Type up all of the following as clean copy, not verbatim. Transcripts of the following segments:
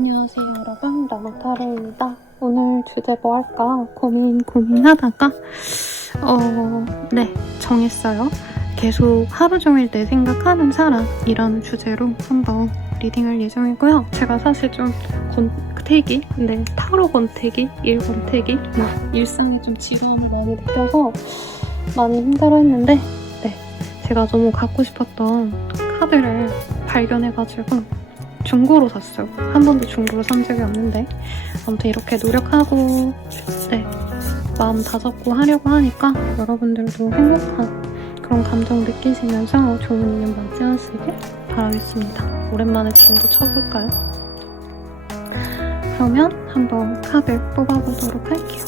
안녕하세요 여러분, 라마타로입니다. 오늘 주제 뭐 할까 고민하다가 정했어요. 계속 하루 종일 내 생각하는 사람, 이런 주제로 한번 리딩할 예정이고요. 제가 사실 좀 권태기, 타로 권태기, 일 권태기, 일상에 좀 지루함을 많이 느껴서 많이 힘들어했는데, 제가 너무 갖고 싶었던 카드를 발견해가지고 중고로 샀어요. 한 번도 중고로 산 적이 없는데, 아무튼 이렇게 노력하고 마음 다잡고 하려고 하니까 여러분들도 행복한 그런 감정 느끼시면서 좋은 인연 맞이하시길 바라겠습니다. 오랜만에 중고 쳐볼까요? 그러면 한번 카드 뽑아보도록 할게요.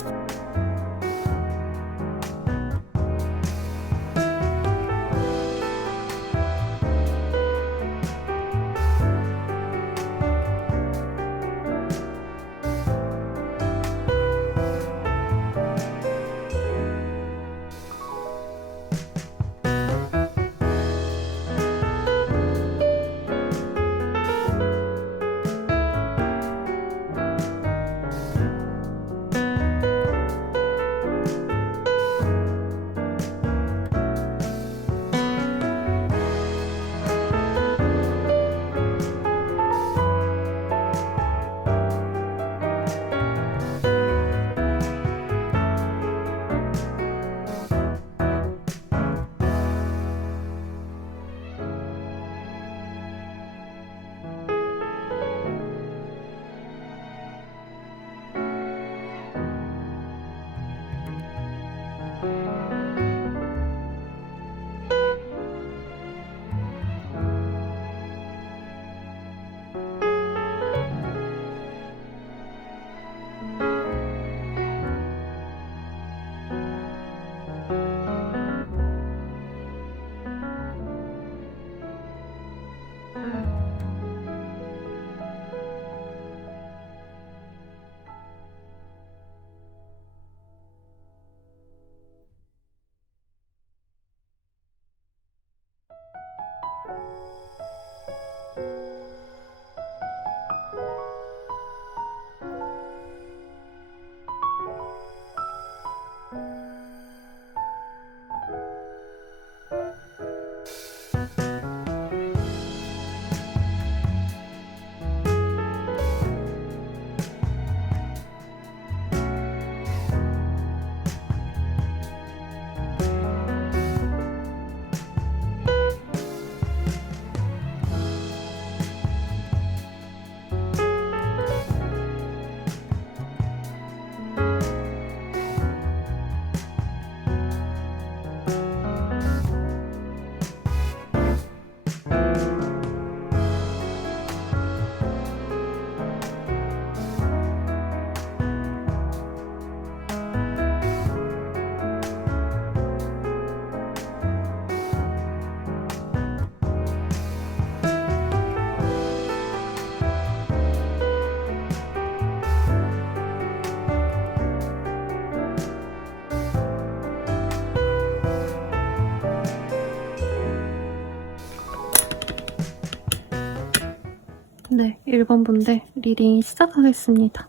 네, 1번 분들 리딩 시작하겠습니다.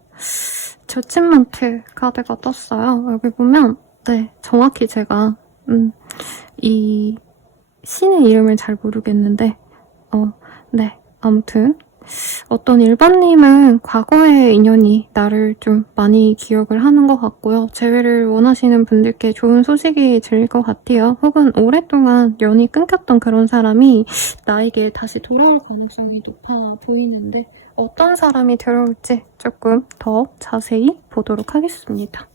저침먼트 카드가 떴어요. 여기 보면 정확히 제가 이 신의 이름을 잘 모르겠는데 아무튼 어떤 일반님은 과거의 인연이 나를 좀 많이 기억을 하는 것 같고요. 재회를 원하시는 분들께 좋은 소식이 들릴 것 같아요. 혹은 오랫동안 연이 끊겼던 그런 사람이 나에게 다시 돌아올 가능성이 높아 보이는데, 어떤 사람이 들어올지 조금 더 자세히 보도록 하겠습니다.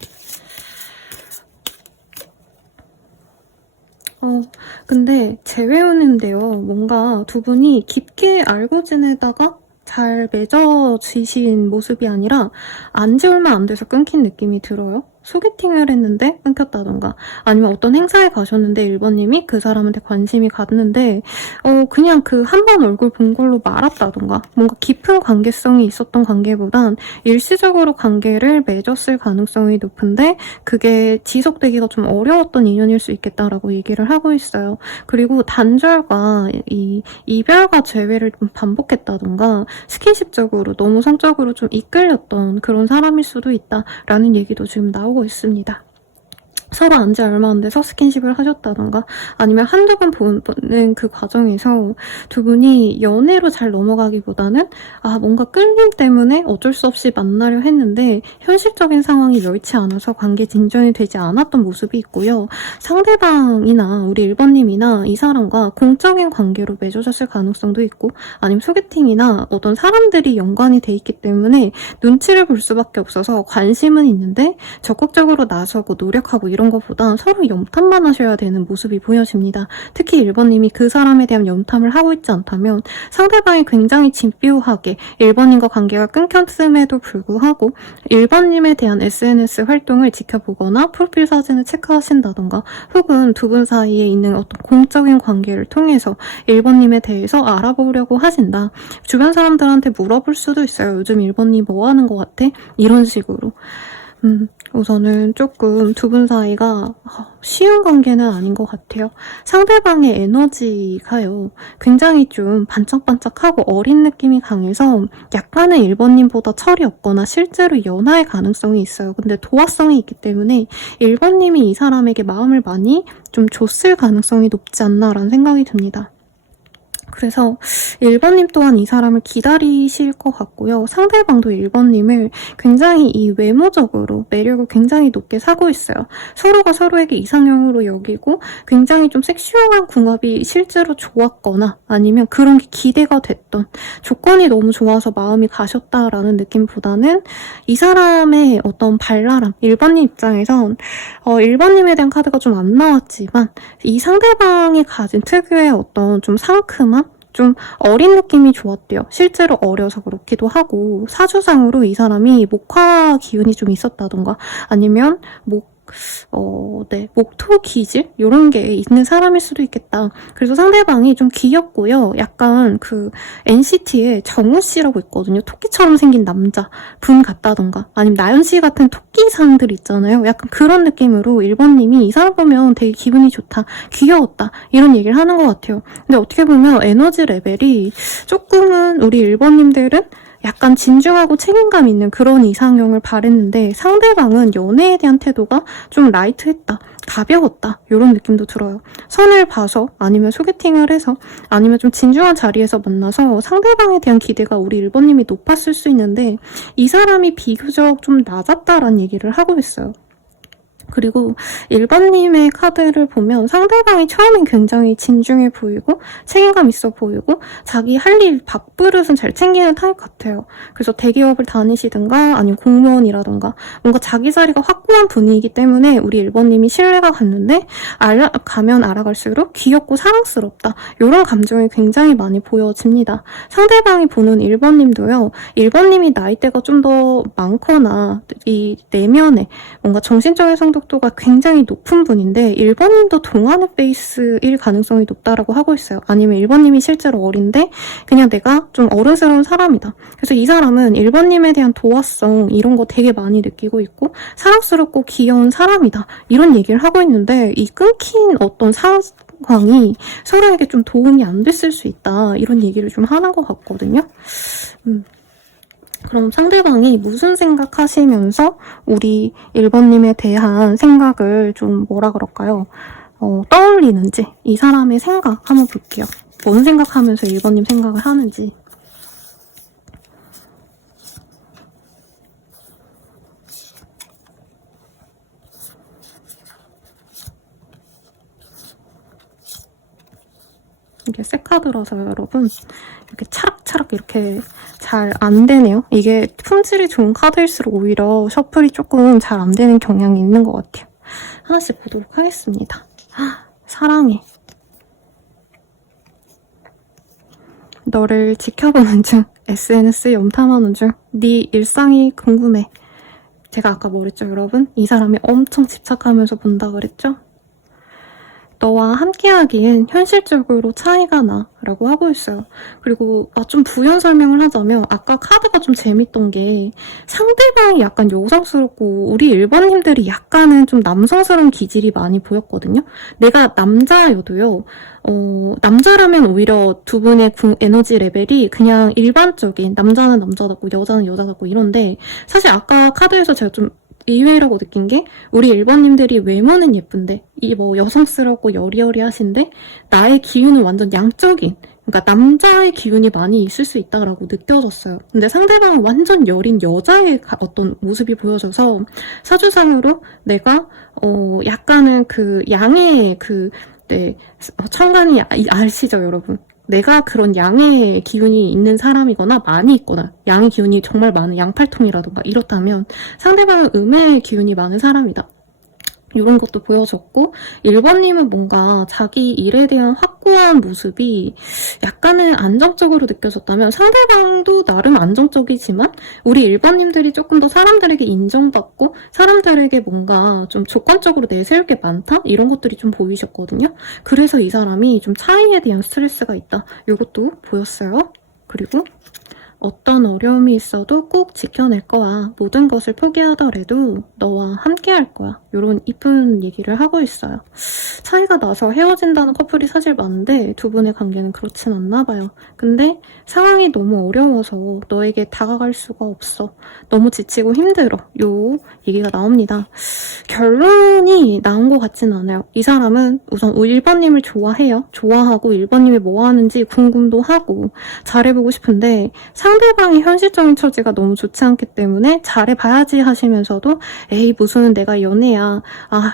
근데 재회 오는데요. 뭔가 두 분이 깊게 알고 지내다가 잘 맺어지신 모습이 아니라 안지 얼마 안 돼서 끊긴 느낌이 들어요. 소개팅을 했는데 끊겼다던가, 아니면 어떤 행사에 가셨는데 1번님이 그 사람한테 관심이 갔는데 그냥 그 한 번 얼굴 본 걸로 말았다던가, 뭔가 깊은 관계성이 있었던 관계보단 일시적으로 관계를 맺었을 가능성이 높은데 그게 지속되기가 좀 어려웠던 인연일 수 있겠다라고 얘기를 하고 있어요. 그리고 단절과 이 이별과 재회를 좀 반복했다던가, 스킨십적으로 너무 성적으로 좀 이끌렸던 그런 사람일 수도 있다라는 얘기도 지금 나오고 있습니다. 서로 안지 얼마 안 돼서 스킨십을 하셨다던가, 아니면 한두 번 보는 그 과정에서 두 분이 연애로 잘 넘어가기보다는 뭔가 끌림 때문에 어쩔 수 없이 만나려 했는데 현실적인 상황이 여의치 않아서 관계 진전이 되지 않았던 모습이 있고요. 상대방이나 우리 1번님이나 이 사람과 공적인 관계로 맺어졌을 가능성도 있고, 아니면 소개팅이나 어떤 사람들이 연관이 돼 있기 때문에 눈치를 볼 수밖에 없어서 관심은 있는데 적극적으로 나서고 노력하고 이런 것보다 서로 염탐만 하셔야 되는 모습이 보여집니다. 특히 1번님이 그 사람에 대한 염탐을 하고 있지 않다면 상대방이 굉장히 집요하게 1번님과 관계가 끊겼음에도 불구하고 1번님에 대한 SNS 활동을 지켜보거나 프로필 사진을 체크하신다던가, 혹은 두 분 사이에 있는 어떤 공적인 관계를 통해서 1번님에 대해서 알아보려고 하신다. 주변 사람들한테 물어볼 수도 있어요. 요즘 1번님 뭐 하는 것 같아? 이런 식으로. 우선은 조금 두 분 사이가 쉬운 관계는 아닌 것 같아요. 상대방의 에너지가요, 굉장히 좀 반짝반짝하고 어린 느낌이 강해서 약간은 1번님보다 철이 없거나 실제로 연하의 가능성이 있어요. 근데 도화성이 있기 때문에 1번님이 이 사람에게 마음을 많이 좀 줬을 가능성이 높지 않나라는 생각이 듭니다. 그래서 1번님 또한 이 사람을 기다리실 것 같고요. 상대방도 1번님을 굉장히 이 외모적으로 매력을 굉장히 높게 사고 있어요. 서로가 서로에게 이상형으로 여기고 굉장히 좀 섹시한 궁합이 실제로 좋았거나, 아니면 그런 게 기대가 됐던, 조건이 너무 좋아서 마음이 가셨다라는 느낌보다는 이 사람의 어떤 발랄함, 1번님 입장에선 1번님에 대한 카드가 좀 안 나왔지만 이 상대방이 가진 특유의 어떤 좀 상큼함, 좀 어린 느낌이 좋았대요. 실제로 어려서 그렇기도 하고, 사주상으로 이 사람이 목화 기운이 좀 있었다던가, 아니면 목토 기질? 이런 게 있는 사람일 수도 있겠다. 그래서 상대방이 좀 귀엽고요. 약간 그 NCT에 정우 씨라고 있거든요. 토끼처럼 생긴 남자 분 같다던가, 아니면 나연 씨 같은 토끼상들 있잖아요. 약간 그런 느낌으로 1번님이 이 사람 보면 되게 기분이 좋다, 귀여웠다, 이런 얘기를 하는 것 같아요. 근데 어떻게 보면 에너지 레벨이 조금은 우리 1번님들은 약간 진중하고 책임감 있는 그런 이상형을 바랬는데, 상대방은 연애에 대한 태도가 좀 라이트했다, 가벼웠다, 이런 느낌도 들어요. 선을 봐서, 아니면 소개팅을 해서, 아니면 좀 진중한 자리에서 만나서 상대방에 대한 기대가 우리 1번님이 높았을 수 있는데 이 사람이 비교적 좀 낮았다라는 얘기를 하고 있어요. 그리고 1번님의 카드를 보면 상대방이 처음엔 굉장히 진중해 보이고 책임감 있어 보이고 자기 할 일 밥그릇은 잘 챙기는 타입 같아요. 그래서 대기업을 다니시든가 아니면 공무원이라든가 뭔가 자기 자리가 확고한 분이기 때문에 우리 1번님이 신뢰가 갔는데 가면 알아갈수록 귀엽고 사랑스럽다, 이런 감정이 굉장히 많이 보여집니다. 상대방이 보는 1번님도요, 1번님이 나이대가 좀 더 많거나 이 내면에 뭔가 정신적인 성숙도가 굉장히 높은 분인데 1번님도 동안의 베이스일 가능성이 높다라고 하고 있어요. 아니면 1번님이 실제로 어린데 그냥 내가 좀 어른스러운 사람이다. 그래서 이 사람은 1번님에 대한 도화성 이런 거 되게 많이 느끼고 있고 사랑스럽고 귀여운 사람이다, 이런 얘기를 하고 있는데, 이 끊긴 어떤 상황이 서로에게 좀 도움이 안 됐을 수 있다, 이런 얘기를 좀 하는 것 같거든요. 그럼 상대방이 무슨 생각하시면서 우리 1번님에 대한 생각을 좀 뭐라 그럴까요? 떠올리는지, 이 사람의 생각 한번 볼게요. 뭔 생각하면서 1번님 생각을 하는지. 이게 새 카드라서 여러분 이렇게 차락차락 이렇게 잘 안 되네요. 이게 품질이 좋은 카드일수록 오히려 셔플이 조금 잘 안 되는 경향이 있는 것 같아요. 하나씩 보도록 하겠습니다. 사랑해. 너를 지켜보는 중, SNS에 염탐하는 중, 네 일상이 궁금해. 제가 아까 뭐랬죠, 여러분? 이 사람이 엄청 집착하면서 본다 그랬죠? 너와 함께하기엔 현실적으로 차이가 나 라고 하고 있어요. 그리고 좀 부연 설명을 하자면 아까 카드가 좀 재밌던 게 상대방이 약간 여성스럽고 우리 1번님들이 약간은 좀 남성스러운 기질이 많이 보였거든요. 내가 남자여도요. 남자라면 오히려 두 분의 에너지 레벨이 그냥 일반적인 남자는 남자답고 여자는 여자답고 이런데 사실 아까 카드에서 제가 좀 의외라고 느낀 게 우리 1번님들이 외모는 예쁜데 이 뭐 여성스럽고 여리여리하신데 나의 기운은 완전 양적인 그러니까 남자의 기운이 많이 있을 수 있다라고 느껴졌어요. 근데 상대방은 완전 여린 여자의 어떤 모습이 보여져서 사주상으로 내가 약간은 그 양의 청간이 아시죠 여러분? 내가 그런 양의 기운이 있는 사람이거나 많이 있거나 양의 기운이 정말 많은 양팔통이라던가 이렇다면 상대방은 음의 기운이 많은 사람이다. 이런 것도 보여졌고 1번님은 뭔가 자기 일에 대한 확고한 모습이 약간은 안정적으로 느껴졌다면 상대방도 나름 안정적이지만 우리 1번님들이 조금 더 사람들에게 인정받고 사람들에게 뭔가 좀 조건적으로 내세울 게 많다? 이런 것들이 좀 보이셨거든요. 그래서 이 사람이 좀 차이에 대한 스트레스가 있다. 이것도 보였어요. 그리고 어떤 어려움이 있어도 꼭 지켜낼 거야. 모든 것을 포기하더라도 너와 함께 할 거야. 이런 이쁜 얘기를 하고 있어요. 차이가 나서 헤어진다는 커플이 사실 많은데 두 분의 관계는 그렇진 않나 봐요. 근데 상황이 너무 어려워서 너에게 다가갈 수가 없어. 너무 지치고 힘들어. 요 얘기가 나옵니다. 결론이 나온 것 같진 않아요. 이 사람은 우선 1번님을 좋아해요. 좋아하고 1번님이 뭐 하는지 궁금도 하고 잘해보고 싶은데 상대방의 현실적인 처지가 너무 좋지 않기 때문에 잘해봐야지 하시면서도 에이 무슨 내가 연애야.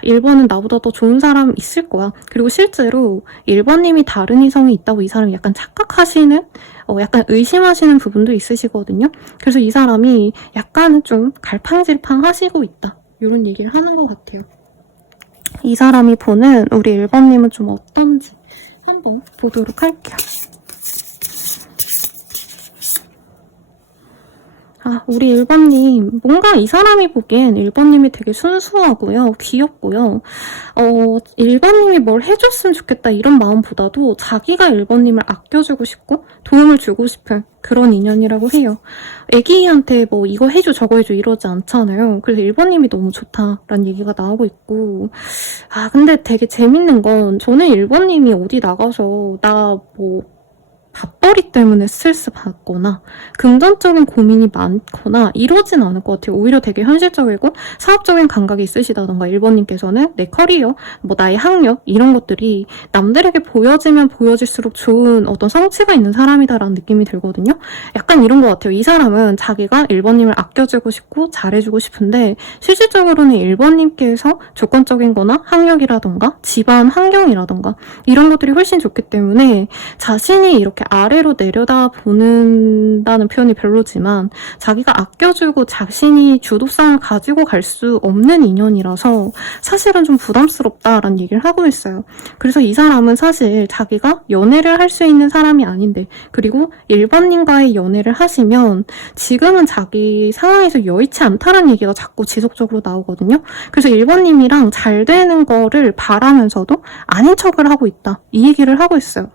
1번은 나보다 더 좋은 사람 있을 거야. 그리고 실제로 1번님이 다른 이성이 있다고 이 사람이 약간 착각하시는 약간 의심하시는 부분도 있으시거든요. 그래서 이 사람이 약간은 좀 갈팡질팡 하시고 있다. 이런 얘기를 하는 것 같아요. 이 사람이 보는 우리 1번님은 좀 어떤지 한번 보도록 할게요. 우리 1번님, 뭔가 이 사람이 보기엔 1번님이 되게 순수하고요, 귀엽고요. 1번님이 뭘 해줬으면 좋겠다 이런 마음보다도 자기가 1번님을 아껴주고 싶고 도움을 주고 싶은 그런 인연이라고 해요. 애기한테 뭐 이거 해줘 저거 해줘 이러지 않잖아요. 그래서 1번님이 너무 좋다라는 얘기가 나오고 있고 근데 되게 재밌는 건 저는 1번님이 어디 나가서 나 밥벌이 때문에 스트레스 받거나 금전적인 고민이 많거나 이러진 않을 것 같아요. 오히려 되게 현실적이고 사업적인 감각이 있으시다던가 1번님께서는 내 커리어, 나의 학력 이런 것들이 남들에게 보여지면 보여질수록 좋은 어떤 성취가 있는 사람이다라는 느낌이 들거든요. 약간 이런 것 같아요. 이 사람은 자기가 1번님을 아껴주고 싶고 잘해주고 싶은데 실질적으로는 1번님께서 조건적인 거나 학력이라던가 집안 환경이라던가 이런 것들이 훨씬 좋기 때문에 자신이 이렇게 아래로 내려다보는다는 표현이 별로지만 자기가 아껴주고 자신이 주도성을 가지고 갈 수 없는 인연이라서 사실은 좀 부담스럽다라는 얘기를 하고 있어요. 그래서 이 사람은 사실 자기가 연애를 할 수 있는 사람이 아닌데 그리고 1번님과의 연애를 하시면 지금은 자기 상황에서 여의치 않다라는 얘기가 자꾸 지속적으로 나오거든요. 그래서 1번님이랑 잘 되는 거를 바라면서도 아닌 척을 하고 있다. 이 얘기를 하고 있어요.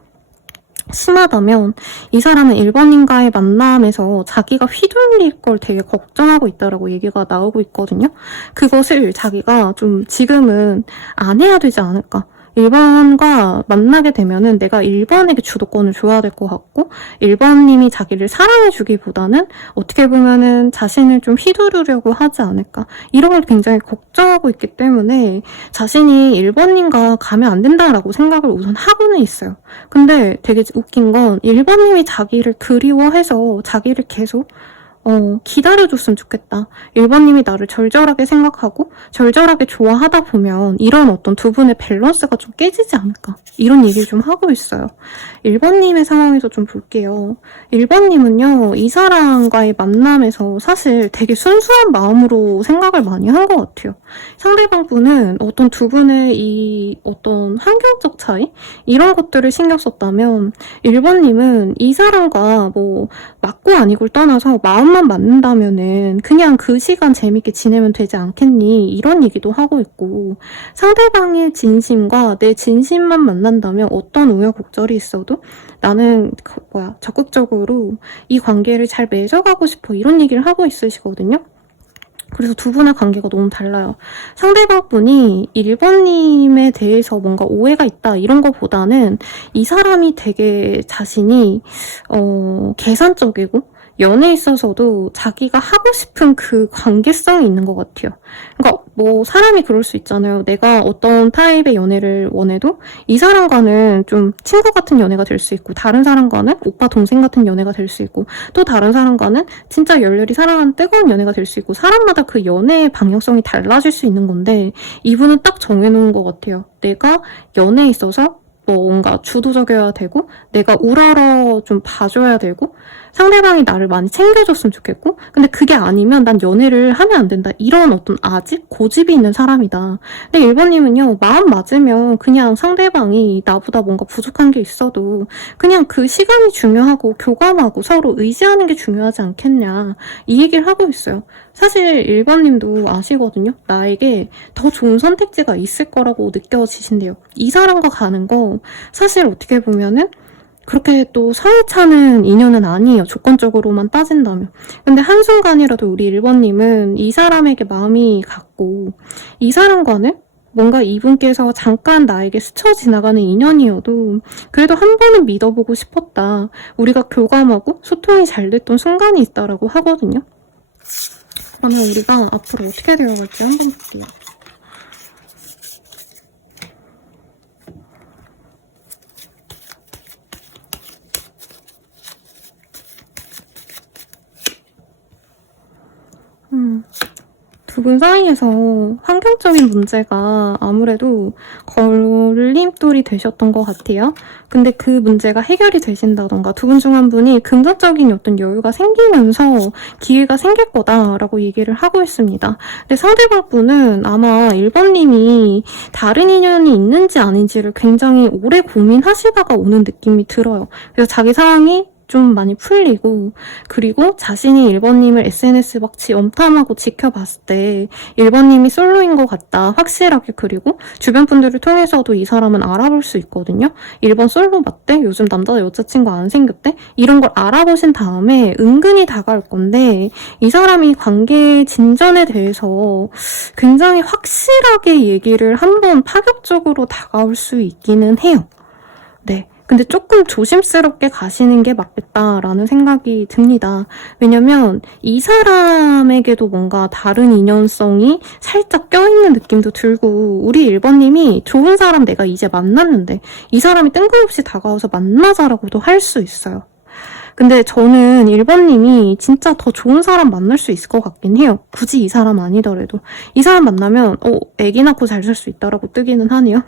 심하다면 이 사람은 1번님과의 만남에서 자기가 휘둘릴 걸 되게 걱정하고 있다라고 얘기가 나오고 있거든요. 그것을 자기가 좀 지금은 안 해야 되지 않을까. 1번과 만나게 되면은 내가 1번에게 주도권을 줘야 될 것 같고 1번님이 자기를 사랑해주기보다는 어떻게 보면은 자신을 좀 휘두르려고 하지 않을까 이런 걸 굉장히 걱정하고 있기 때문에 자신이 1번님과 가면 안 된다라고 생각을 우선 하고는 있어요. 근데 되게 웃긴 건 1번님이 자기를 그리워해서 자기를 계속 기다려줬으면 좋겠다. 1번님이 나를 절절하게 생각하고 절절하게 좋아하다 보면 이런 어떤 두 분의 밸런스가 좀 깨지지 않을까. 이런 얘기를 좀 하고 있어요. 1번님의 상황에서 좀 볼게요. 1번님은요. 이 사람과의 만남에서 사실 되게 순수한 마음으로 생각을 많이 한 것 같아요. 상대방 분은 어떤 두 분의 이 어떤 환경적 차이? 이런 것들을 신경 썼다면 1번님은 이 사람과 맞고 아니고를 떠나서 마음만 맞는다면은 그냥 그 시간 재밌게 지내면 되지 않겠니? 이런 얘기도 하고 있고, 상대방의 진심과 내 진심만 만난다면 어떤 우여곡절이 있어도 나는 적극적으로 이 관계를 잘 맺어가고 싶어, 이런 얘기를 하고 있으시거든요. 그래서 두 분의 관계가 너무 달라요. 상대방 분이 1번님에 대해서 뭔가 오해가 있다 이런 거보다는 이 사람이 되게 자신이 계산적이고 연애에 있어서도 자기가 하고 싶은 그 관계성이 있는 것 같아요. 그러니까 뭐 사람이 그럴 수 있잖아요. 내가 어떤 타입의 연애를 원해도 이 사람과는 좀 친구 같은 연애가 될 수 있고, 다른 사람과는 오빠 동생 같은 연애가 될 수 있고, 또 다른 사람과는 진짜 열렬히 사랑하는 뜨거운 연애가 될 수 있고, 사람마다 그 연애의 방향성이 달라질 수 있는 건데, 이분은 딱 정해놓은 것 같아요. 내가 연애에 있어서 뭔가 주도적이어야 되고, 내가 우러러 좀 봐줘야 되고, 상대방이 나를 많이 챙겨줬으면 좋겠고, 근데 그게 아니면 난 연애를 하면 안 된다, 이런 어떤 아직 고집이 있는 사람이다. 근데 1번님은요, 마음 맞으면 그냥 상대방이 나보다 뭔가 부족한 게 있어도 그냥 그 시간이 중요하고 교감하고 서로 의지하는 게 중요하지 않겠냐, 이 얘기를 하고 있어요. 사실 1번님도 아시거든요. 나에게 더 좋은 선택지가 있을 거라고 느껴지신대요. 이 사람과 가는 거 사실 어떻게 보면은 그렇게 또 성에 차는 인연은 아니에요. 조건적으로만 따진다면. 근데 한순간이라도 우리 1번님은 이 사람에게 마음이 갔고, 이 사람과는 뭔가 이분께서 잠깐 나에게 스쳐 지나가는 인연이어도 그래도 한 번은 믿어보고 싶었다. 우리가 교감하고 소통이 잘 됐던 순간이 있다라고 하거든요. 그러면 우리가 앞으로 어떻게 되어갈지 한번 볼게요. 두 분 사이에서 환경적인 문제가 아무래도 걸림돌이 되셨던 것 같아요. 근데 그 문제가 해결이 되신다던가 두 분 중 한 분이 금전적인 어떤 여유가 생기면서 기회가 생길 거다라고 얘기를 하고 있습니다. 근데 상대방 분은 아마 1번님이 다른 인연이 있는지 아닌지를 굉장히 오래 고민하시다가 오는 느낌이 들어요. 그래서 자기 상황이 좀 많이 풀리고, 그리고 자신이 1번님을 SNS 막 엄탐하고 지켜봤을 때 1번님이 솔로인 것 같다, 확실하게. 그리고 주변 분들을 통해서도 이 사람은 알아볼 수 있거든요. 1번 솔로 맞대? 요즘 남자 여자친구 안 생겼대? 이런 걸 알아보신 다음에 은근히 다가올 건데, 이 사람이 관계 진전에 대해서 굉장히 확실하게 얘기를 한번 파격적으로 다가올 수 있기는 해요. 네. 근데 조금 조심스럽게 가시는 게 맞겠다라는 생각이 듭니다. 왜냐면 이 사람에게도 뭔가 다른 인연성이 살짝 껴있는 느낌도 들고, 우리 1번님이 좋은 사람 내가 이제 만났는데 이 사람이 뜬금없이 다가와서 만나자라고도 할 수 있어요. 근데 저는 1번님이 진짜 더 좋은 사람 만날 수 있을 것 같긴 해요. 굳이 이 사람 아니더라도. 이 사람 만나면 애기 낳고 잘 살 수 있다라고 뜨기는 하네요.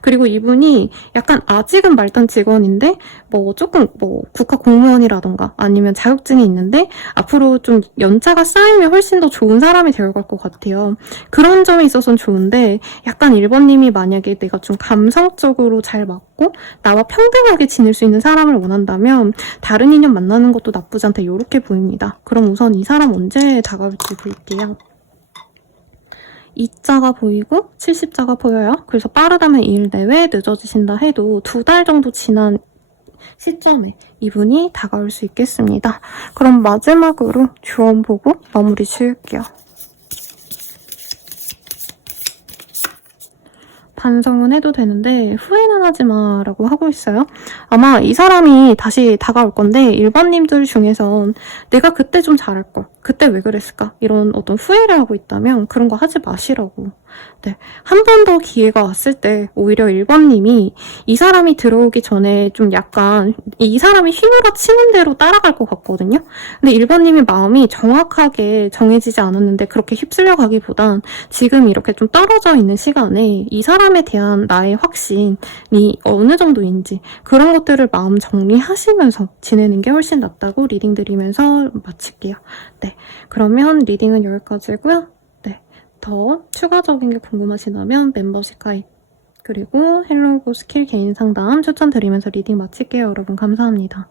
그리고 이분이 약간 아직은 말단 직원인데 조금 국가 공무원이라던가 아니면 자격증이 있는데 앞으로 좀 연차가 쌓이면 훨씬 더 좋은 사람이 되어갈 것 같아요. 그런 점에 있어서는 좋은데, 약간 1번님이 만약에 내가 좀 감성적으로 잘 맞고 나와 평등하게 지낼 수 있는 사람을 원한다면 다른 인연 만나는 것도 나쁘지 않다, 이렇게 보입니다. 그럼 우선 이 사람 언제 다가올지 볼게요. 2자가 보이고 70자가 보여요. 그래서 빠르다면 2일 내외, 늦어지신다 해도 2달 정도 지난 시점에 이분이 다가올 수 있겠습니다. 그럼 마지막으로 조언 보고 마무리 지을게요. 반성은 해도 되는데 후회는 하지 마라고 하고 있어요. 아마 이 사람이 다시 다가올 건데 1번님들 중에선 내가 그때 좀 잘할걸, 그때 왜 그랬을까, 이런 어떤 후회를 하고 있다면 그런 거 하지 마시라고. 네, 한 번 더 기회가 왔을 때 오히려 1번님이 이 사람이 들어오기 전에 좀 약간 이 사람이 휘몰아 치는 대로 따라갈 것 같거든요. 근데 1번님이 마음이 정확하게 정해지지 않았는데 그렇게 휩쓸려 가기보단 지금 이렇게 좀 떨어져 있는 시간에 이 사람에 대한 나의 확신이 어느 정도인지 그런 것들을 마음 정리하시면서 지내는 게 훨씬 낫다고 리딩 드리면서 마칠게요. 네, 그러면 리딩은 여기까지고요. 더 추가적인 게 궁금하시다면 멤버십 가입, 그리고 헬로고 스킬 개인 상담 추천드리면서 리딩 마칠게요. 여러분 감사합니다.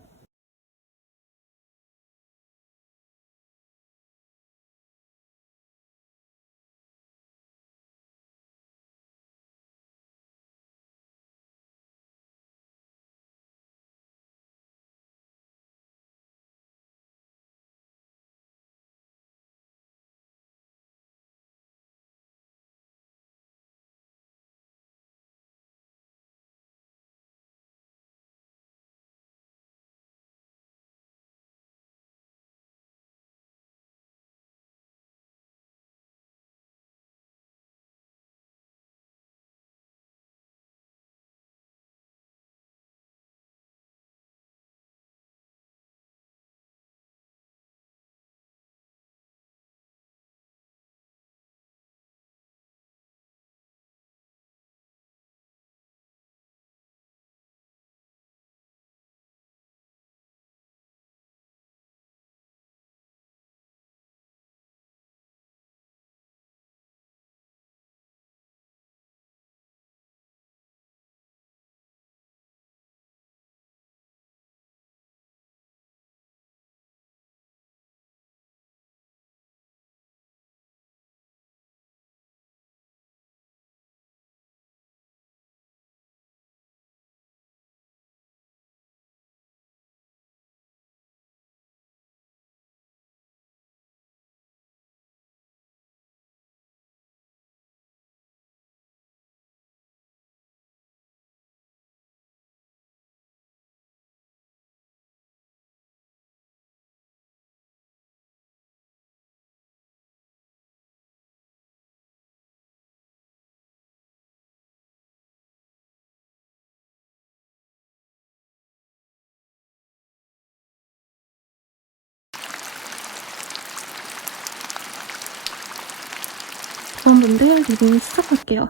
2번분들 리딩 시작할게요.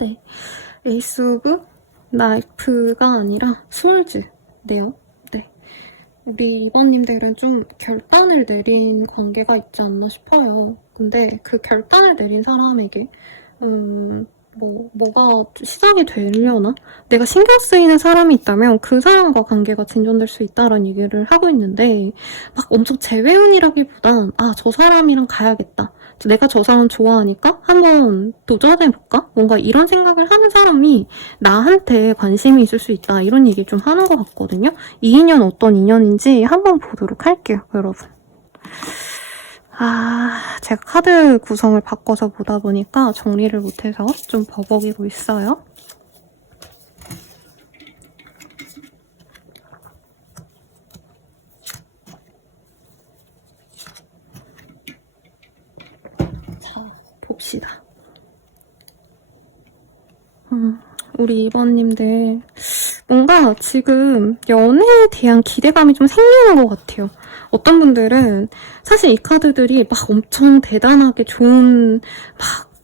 네, 에이스 오브 나이프가 아니라 스월즈네요. 네, 우리 2번님들은 좀 결단을 내린 관계가 있지 않나 싶어요. 근데 그 결단을 내린 사람에게 뭐가 시작이 되려나? 내가 신경 쓰이는 사람이 있다면 그 사람과 관계가 진전될 수 있다라는 얘기를 하고 있는데, 막 엄청 재회운이라기보단 저 사람이랑 가야겠다. 내가 저 사람 좋아하니까 한번 도전해볼까? 뭔가 이런 생각을 하는 사람이 나한테 관심이 있을 수 있다. 이런 얘기 좀 하는 것 같거든요. 이 인연 어떤 인연인지 한번 보도록 할게요, 여러분. 제가 카드 구성을 바꿔서 보다 보니까 정리를 못해서 좀 버벅이고 있어요. 자, 봅시다. 우리 2번님들 뭔가 지금 연애에 대한 기대감이 좀 생기는 것 같아요. 어떤 분들은 사실 이 카드들이 막 엄청 대단하게 좋은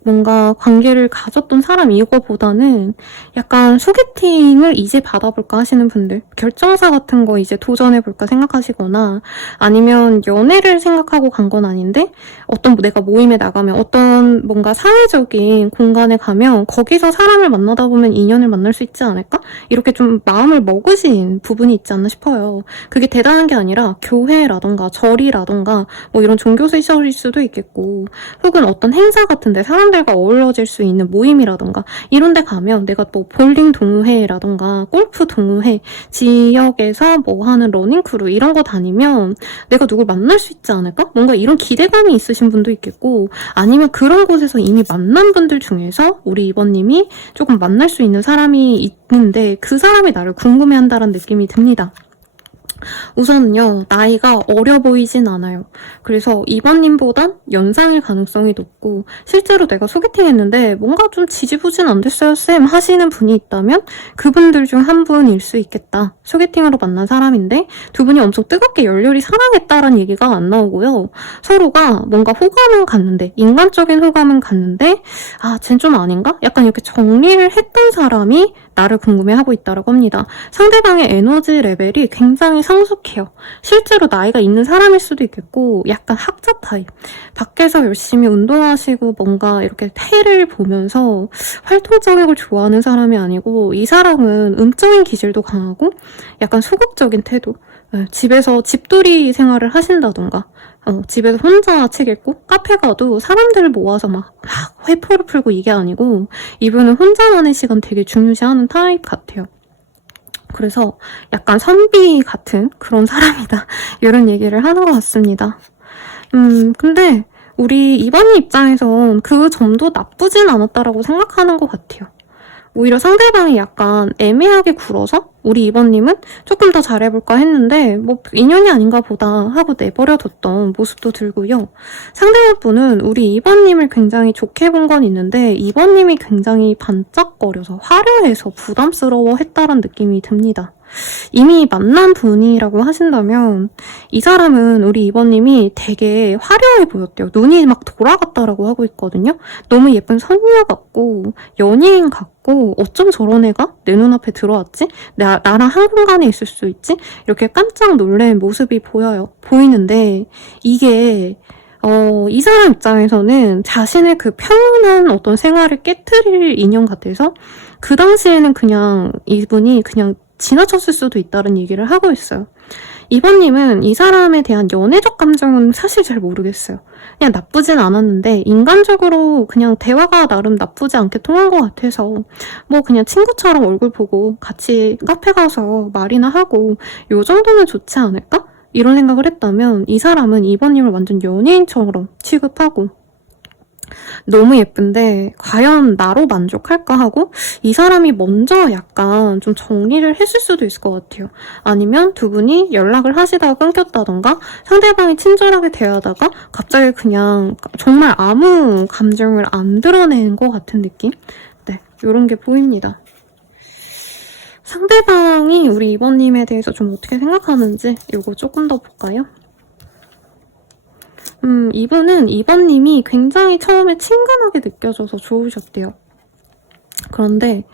뭔가 관계를 가졌던 사람 이거보다는 약간 소개팅을 이제 받아볼까 하시는 분들, 결정사 같은 거 이제 도전해볼까 생각하시거나, 아니면 연애를 생각하고 간 건 아닌데 어떤 내가 모임에 나가면 어떤 뭔가 사회적인 공간에 가면 거기서 사람을 만나다 보면 인연을 만날 수 있지 않을까? 이렇게 좀 마음을 먹으신 부분이 있지 않나 싶어요. 그게 대단한 게 아니라 교회라던가 절이라던가 뭐 이런 종교시설일 수도 있겠고, 혹은 어떤 행사 같은데 사람들과 어우러질 수 있는 모임이라던가 이런 데 가면 내가 뭐 볼링 동호회라던가 골프 동호회, 지역에서 뭐 하는 러닝크루 이런 거 다니면 내가 누굴 만날 수 있지 않을까? 뭔가 이런 기대감이 있으신 분도 있겠고, 아니면 그런 곳에서 이미 만난 분들 중에서 우리 2번님이 조금 만날 수 있는 사람이 있는데 그 사람이 나를 궁금해한다는 느낌이 듭니다. 우선은요, 나이가 어려 보이진 않아요. 그래서 2번님보단 연상일 가능성이 높고, 실제로 내가 소개팅 했는데 뭔가 좀 지지부진 안 됐어요 쌤 하시는 분이 있다면 그분들 중 한 분일 수 있겠다. 소개팅으로 만난 사람인데 두 분이 엄청 뜨겁게 열렬히 사랑했다라는 얘기가 안 나오고요. 서로가 뭔가 호감은 갔는데, 인간적인 호감은 갔는데 쟨 좀 아닌가? 약간 이렇게 정리를 했던 사람이 나를 궁금해하고 있다고 합니다. 상대방의 에너지 레벨이 굉장히 성숙해요. 실제로 나이가 있는 사람일 수도 있겠고, 약간 학자 타입. 밖에서 열심히 운동하시고 뭔가 이렇게 해를 보면서 활동적인 걸 좋아하는 사람이 아니고, 이 사람은 음적인 기질도 강하고 약간 소극적인 태도. 집에서 집돌이 생활을 하신다던가, 집에서 혼자 책 읽고 카페 가도 사람들을 모아서 막 회포를 풀고 이게 아니고, 이분은 혼자만의 시간 되게 중요시하는 타입 같아요. 그래서 약간 선비 같은 그런 사람이다, 이런 얘기를 하는 것 같습니다. 근데 우리 2번님 입장에선 그 점도 나쁘진 않았다라고 생각하는 것 같아요. 오히려 상대방이 약간 애매하게 굴어서 우리 2번님은 조금 더 잘해볼까 했는데 뭐 인연이 아닌가 보다 하고 내버려뒀던 모습도 들고요. 상대방 분은 우리 2번님을 굉장히 좋게 본 건 있는데 2번님이 굉장히 반짝거려서 화려해서 부담스러워했다는 느낌이 듭니다. 이미 만난 분이라고 하신다면 이 사람은 우리 2번님이 되게 화려해 보였대요. 눈이 막 돌아갔다라고 하고 있거든요. 너무 예쁜 선녀 같고 연예인 같고, 어쩜 저런 애가 내 눈앞에 들어왔지? 나랑 한 공간에 있을 수 있지? 이렇게 깜짝 놀란 모습이 보이는데, 이게 이 사람 입장에서는 자신의 그 평온한 어떤 생활을 깨트릴 인연 같아서 그 당시에는 그냥 이분이 그냥 지나쳤을 수도 있다는 얘기를 하고 있어요. 2번님은 이 사람에 대한 연애적 감정은 사실 잘 모르겠어요. 그냥 나쁘진 않았는데 인간적으로 그냥 대화가 나름 나쁘지 않게 통한 것 같아서 뭐 그냥 친구처럼 얼굴 보고 같이 카페 가서 말이나 하고 요 정도면 좋지 않을까? 이런 생각을 했다면 이 사람은 2번님을 완전 연예인처럼 취급하고, 너무 예쁜데 과연 나로 만족할까 하고 이 사람이 먼저 약간 좀 정리를 했을 수도 있을 것 같아요. 아니면 두 분이 연락을 하시다가 끊겼다던가 상대방이 친절하게 대하다가 갑자기 그냥 정말 아무 감정을 안 드러내는 것 같은 느낌? 네, 이런 게 보입니다. 상대방이 우리 2번님에 대해서 좀 어떻게 생각하는지 이거 조금 더 볼까요? 이분은 2번님이 굉장히 처음에 친근하게 느껴져서 좋으셨대요. 그런데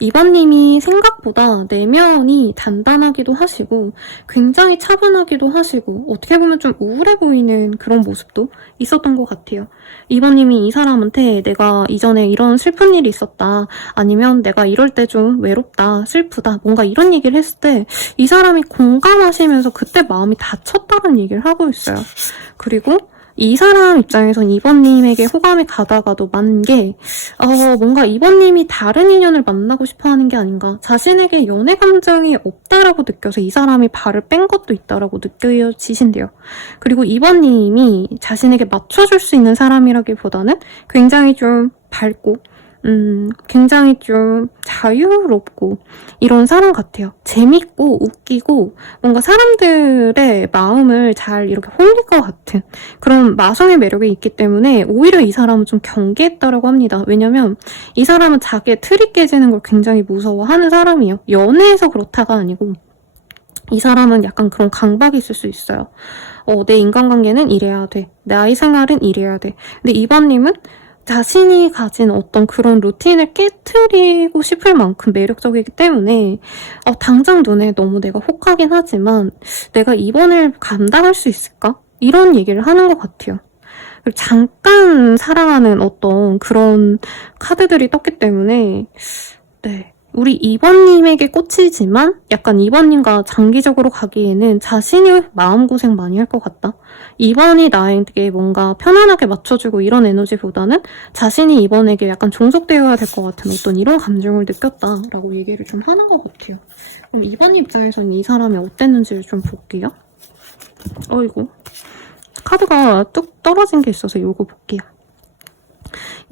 2번님이 생각보다 내면이 단단하기도 하시고 굉장히 차분하기도 하시고 어떻게 보면 좀 우울해 보이는 그런 모습도 있었던 것 같아요. 2번님이 이 사람한테 내가 이전에 이런 슬픈 일이 있었다, 아니면 내가 이럴 때 좀 외롭다, 슬프다, 뭔가 이런 얘기를 했을 때 이 사람이 공감하시면서 그때 마음이 다쳤다는 얘기를 하고 있어요. 그리고 이 사람 입장에선 2번님에게 호감이 가다가도 만 게 뭔가 2번님이 다른 인연을 만나고 싶어하는 게 아닌가, 자신에게 연애 감정이 없다라고 느껴서 이 사람이 발을 뺀 것도 있다라고 느껴지신대요. 그리고 2번님이 자신에게 맞춰줄 수 있는 사람이라기보다는 굉장히 좀 밝고 굉장히 좀 자유롭고 이런 사람 같아요. 재밌고 웃기고 뭔가 사람들의 마음을 잘 이렇게 홀릴 것 같은 그런 마성의 매력이 있기 때문에 오히려 이 사람은 좀 경계했다라고 합니다. 왜냐면 이 사람은 자기의 틀이 깨지는 걸 굉장히 무서워하는 사람이에요. 연애에서 그렇다가 아니고 이 사람은 약간 그런 강박이 있을 수 있어요. 내 인간관계는 이래야 돼. 내 아이 생활은 이래야 돼. 근데 2번님은 자신이 가진 어떤 그런 루틴을 깨트리고 싶을 만큼 매력적이기 때문에 당장 눈에 너무 내가 혹하긴 하지만 내가 2번을 감당할 수 있을까? 이런 얘기를 하는 것 같아요. 그리고 잠깐 사랑하는 어떤 그런 카드들이 떴기 때문에 네, 우리 2번님에게 꽂히지만 약간 2번님과 장기적으로 가기에는 자신이 마음고생 많이 할 것 같다. 2번이 나에게 뭔가 편안하게 맞춰주고 이런 에너지보다는 자신이 2번에게 약간 종속되어야 될 것 같은 어떤 이런 감정을 느꼈다라고 얘기를 좀 하는 것 같아요. 그럼 2번 입장에서는 이 사람이 어땠는지를 좀 볼게요. 어이구, 카드가 뚝 떨어진 게 있어서 이거 볼게요.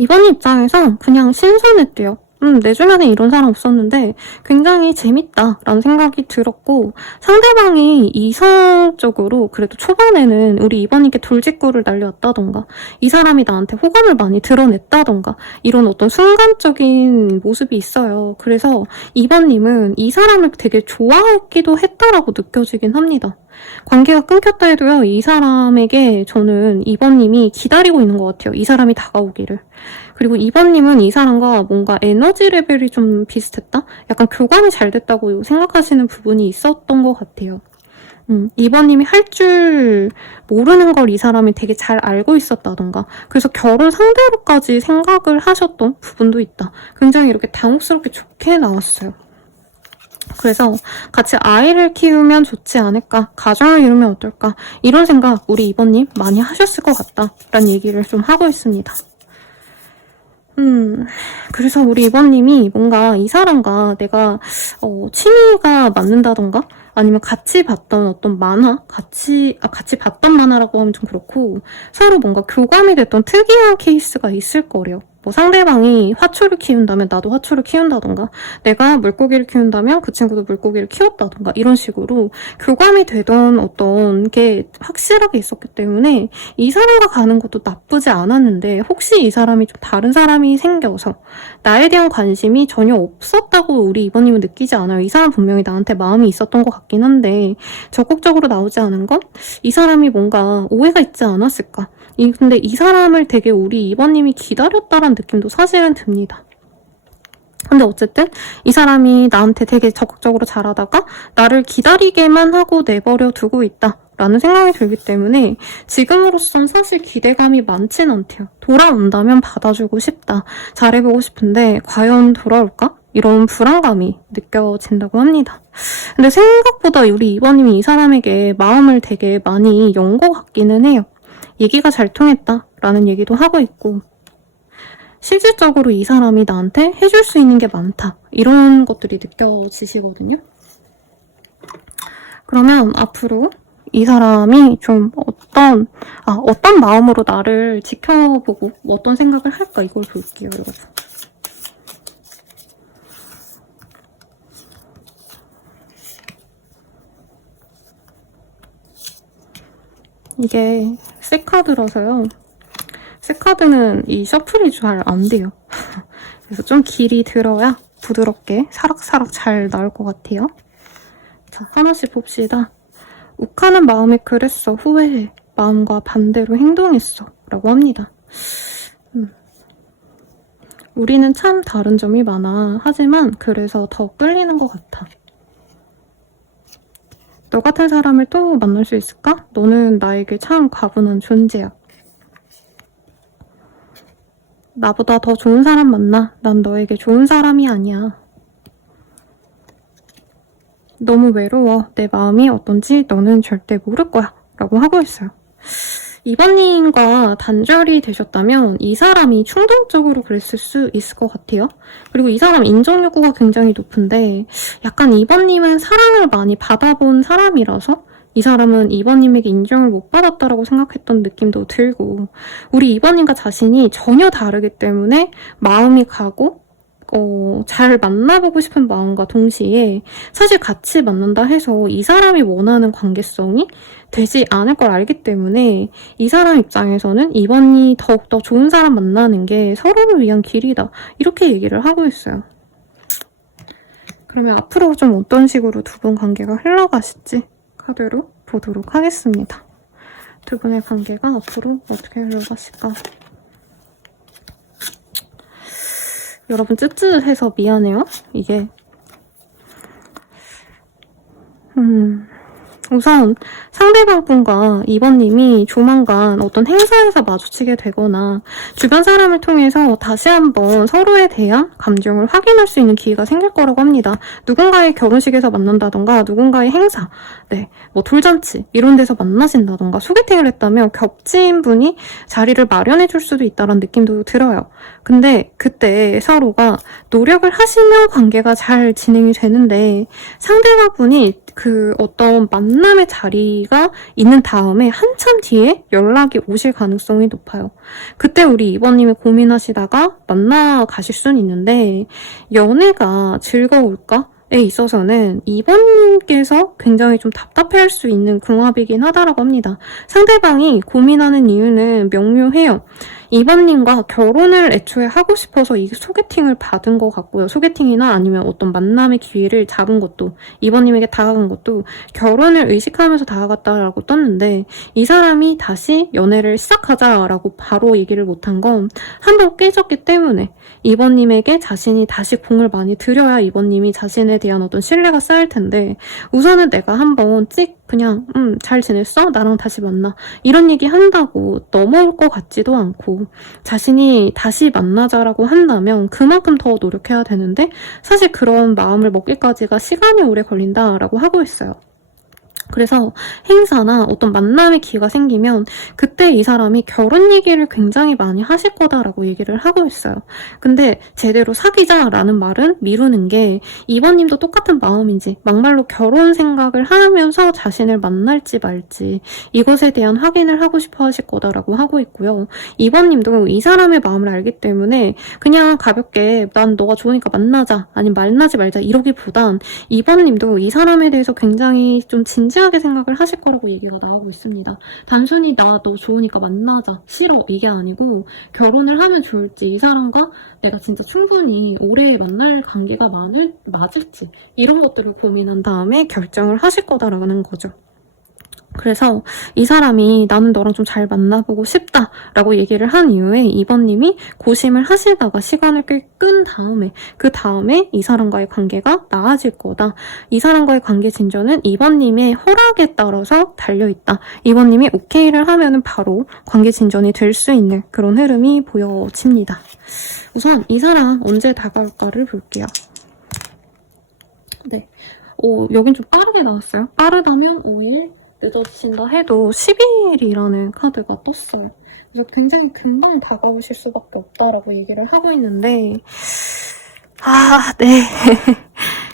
2번 입장에서 그냥 신선했대요. 내 주변에 이런 사람 없었는데 굉장히 재밌다라는 생각이 들었고, 상대방이 이성적으로 그래도 초반에는 우리 2번님께 돌직구를 날려왔다던가 이 사람이 나한테 호감을 많이 드러냈다던가 이런 어떤 순간적인 모습이 있어요. 그래서 2번님은 이 사람을 되게 좋아했기도 했다라고 느껴지긴 합니다. 관계가 끊겼다 해도요, 이 사람에게 저는 2번님이 기다리고 있는 것 같아요. 이 사람이 다가오기를. 그리고 2번님은 이 사람과 뭔가 에너지 레벨이 좀 비슷했다? 약간 교감이 잘 됐다고 생각하시는 부분이 있었던 것 같아요. 2번님이 할 줄 모르는 걸 이 사람이 되게 잘 알고 있었다던가, 그래서 결혼 상대로까지 생각을 하셨던 부분도 있다. 굉장히 이렇게 당혹스럽게 좋게 나왔어요. 그래서 같이 아이를 키우면 좋지 않을까, 가정을 이루면 어떨까, 이런 생각 우리 2번님 많이 하셨을 것 같다 라는 얘기를 좀 하고 있습니다. 그래서 우리 2번님이 뭔가 이 사람과 내가 취미가 맞는다던가 아니면 같이 봤던 어떤 만화, 같이 봤던 만화라고 하면 좀 그렇고 서로 뭔가 교감이 됐던 특이한 케이스가 있을 거래요. 뭐 상대방이 화초를 키운다면 나도 화초를 키운다던가, 내가 물고기를 키운다면 그 친구도 물고기를 키웠다던가, 이런 식으로 교감이 되던 어떤 게 확실하게 있었기 때문에 이 사람과 가는 것도 나쁘지 않았는데, 혹시 이 사람이 좀 다른 사람이 생겨서 나에 대한 관심이 전혀 없었다고 우리 2번님은 느끼지 않아요. 이 사람 분명히 나한테 마음이 있었던 것 같긴 한데 적극적으로 나오지 않은 건 이 사람이 뭔가 오해가 있지 않았을까. 근데 이 사람을 되게 우리 2번님이 기다렸다라는 느낌도 사실은 듭니다. 근데 어쨌든 이 사람이 나한테 되게 적극적으로 잘하다가 나를 기다리게만 하고 내버려 두고 있다 라는 생각이 들기 때문에 지금으로선 사실 기대감이 많진 않대요. 돌아온다면 받아주고 싶다, 잘해보고 싶은데 과연 돌아올까? 이런 불안감이 느껴진다고 합니다. 근데 생각보다 우리 2번님이 이 사람에게 마음을 되게 많이 연 것 같기는 해요. 얘기가 잘 통했다라는 얘기도 하고 있고, 실질적으로 이 사람이 나한테 해줄 수 있는 게 많다, 이런 것들이 느껴지시거든요. 그러면 앞으로 이 사람이 좀 어떤 마음으로 나를 지켜보고 어떤 생각을 할까, 이걸 볼게요, 여러분. 이게 새 카드라서요. 새 카드는 이 셔플이 잘 안 돼요. 그래서 좀 길이 들어야 부드럽게 사락사락 잘 나올 것 같아요. 자, 하나씩 봅시다. 욱하는 마음이 그랬어, 후회해. 마음과 반대로 행동했어 라고 합니다. 우리는 참 다른 점이 많아. 하지만 그래서 더 끌리는 것 같아. 너 같은 사람을 또 만날 수 있을까? 너는 나에게 참 과분한 존재야. 나보다 더 좋은 사람 만나. 난 너에게 좋은 사람이 아니야. 너무 외로워. 내 마음이 어떤지 너는 절대 모를 거야. 라고 하고 있어요. 이번님과 단절이 되셨다면 이 사람이 충동적으로 그랬을 수 있을 것 같아요. 그리고 이 사람 인정욕구가 굉장히 높은데 약간 이번님은 사랑을 많이 받아본 사람이라서 이 사람은 이번님에게 인정을 못 받았다라고 생각했던 느낌도 들고 우리 이번님과 자신이 전혀 다르기 때문에 마음이 가고 잘 만나보고 싶은 마음과 동시에 사실 같이 만난다 해서 이 사람이 원하는 관계성이 되지 않을 걸 알기 때문에 이 사람 입장에서는 이번이 더욱더 좋은 사람 만나는 게 서로를 위한 길이다. 이렇게 얘기를 하고 있어요. 그러면 앞으로 좀 어떤 식으로 두 분 관계가 흘러가실지 카드로 보도록 하겠습니다. 두 분의 관계가 앞으로 어떻게 흘러가실까? 여러분 찝찝해서 미안해요. 이게 우선 상대방 분과 이번님이 조만간 어떤 행사에서 마주치게 되거나 주변 사람을 통해서 다시 한번 서로에 대한 감정을 확인할 수 있는 기회가 생길 거라고 합니다. 누군가의 결혼식에서 만난다던가 누군가의 행사, 뭐 돌잔치 이런 데서 만나신다던가 소개팅을 했다면 겹친 분이 자리를 마련해 줄 수도 있다는 느낌도 들어요. 근데 그때 서로가 노력을 하시면 관계가 잘 진행이 되는데 상대방 분이 그 어떤 만남의 자리가 있는 다음에 한참 뒤에 연락이 오실 가능성이 높아요. 그때 우리 이번님이 고민하시다가 만나 가실 수는 있는데 연애가 즐거울까? 에 있어서는 이번님께서 굉장히 좀 답답해할 수 있는 궁합이긴 하다라고 합니다. 상대방이 고민하는 이유는 명료해요. 이번님과 결혼을 애초에 하고 싶어서 이 소개팅을 받은 것 같고요. 소개팅이나 아니면 어떤 만남의 기회를 잡은 것도 이번님에게 다가간 것도 결혼을 의식하면서 다가갔다라고 떴는데 이 사람이 다시 연애를 시작하자라고 바로 얘기를 못한 건 한번 깨졌기 때문에 이번님에게 자신이 다시 공을 많이 들여야 이번님이 자신에 대한 어떤 신뢰가 쌓일 텐데 우선은 내가 한번 그냥 잘 지냈어? 나랑 다시 만나 이런 얘기 한다고 넘어올 것 같지도 않고 자신이 다시 만나자라고 한다면 그만큼 더 노력해야 되는데 사실 그런 마음을 먹기까지가 시간이 오래 걸린다라고 하고 있어요. 그래서 행사나 어떤 만남의 기회가 생기면 그때 이 사람이 결혼 얘기를 굉장히 많이 하실 거다라고 얘기를 하고 있어요. 근데 제대로 사귀자라는 말은 미루는 게 이번님도 똑같은 마음인지 막말로 결혼 생각을 하면서 자신을 만날지 말지 이것에 대한 확인을 하고 싶어 하실 거다라고 하고 있고요. 이번님도 이 사람의 마음을 알기 때문에 그냥 가볍게 난 너가 좋으니까 만나자 아니면 만나지 말자 이러기보단 이번님도 이 사람에 대해서 굉장히 좀 진지하게 생각을 하실 거라고 얘기가 나오고 있습니다. 단순히 나 너 좋으니까 만나자 싫어 이게 아니고 결혼을 하면 좋을지 이 사람과 내가 진짜 충분히 오래 만날 관계가 맞을지 이런 것들을 고민한 다음에 결정을 하실 거다라는 거죠. 그래서 이 사람이 나는 너랑 좀 잘 만나보고 싶다라고 얘기를 한 이후에 이번님이 고심을 하시다가 시간을 꽤 끈 다음에 그 다음에 이 사람과의 관계가 나아질 거다. 이 사람과의 관계 진전은 이번님의 허락에 따라서 달려있다. 이번님이 오케이를 하면은 바로 관계 진전이 될 수 있는 그런 흐름이 보여집니다. 우선 이 사람 언제 다가올까를 볼게요. 여긴 좀 빠르게 나왔어요. 빠르다면 5일, 늦어지신다 해도 10일이라는 카드가 떴어요. 그래서 굉장히 금방 다가오실 수밖에 없다라고 얘기를 하고 있는데 네.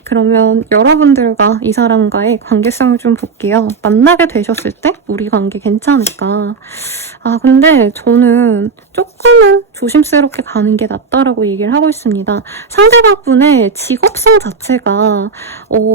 그러면 여러분들과 이 사람과의 관계성을 좀 볼게요. 만나게 되셨을 때 우리 관계 괜찮을까? 근데 저는 조금은 조심스럽게 가는 게 낫다라고 얘기를 하고 있습니다. 상대방분의 직업성 자체가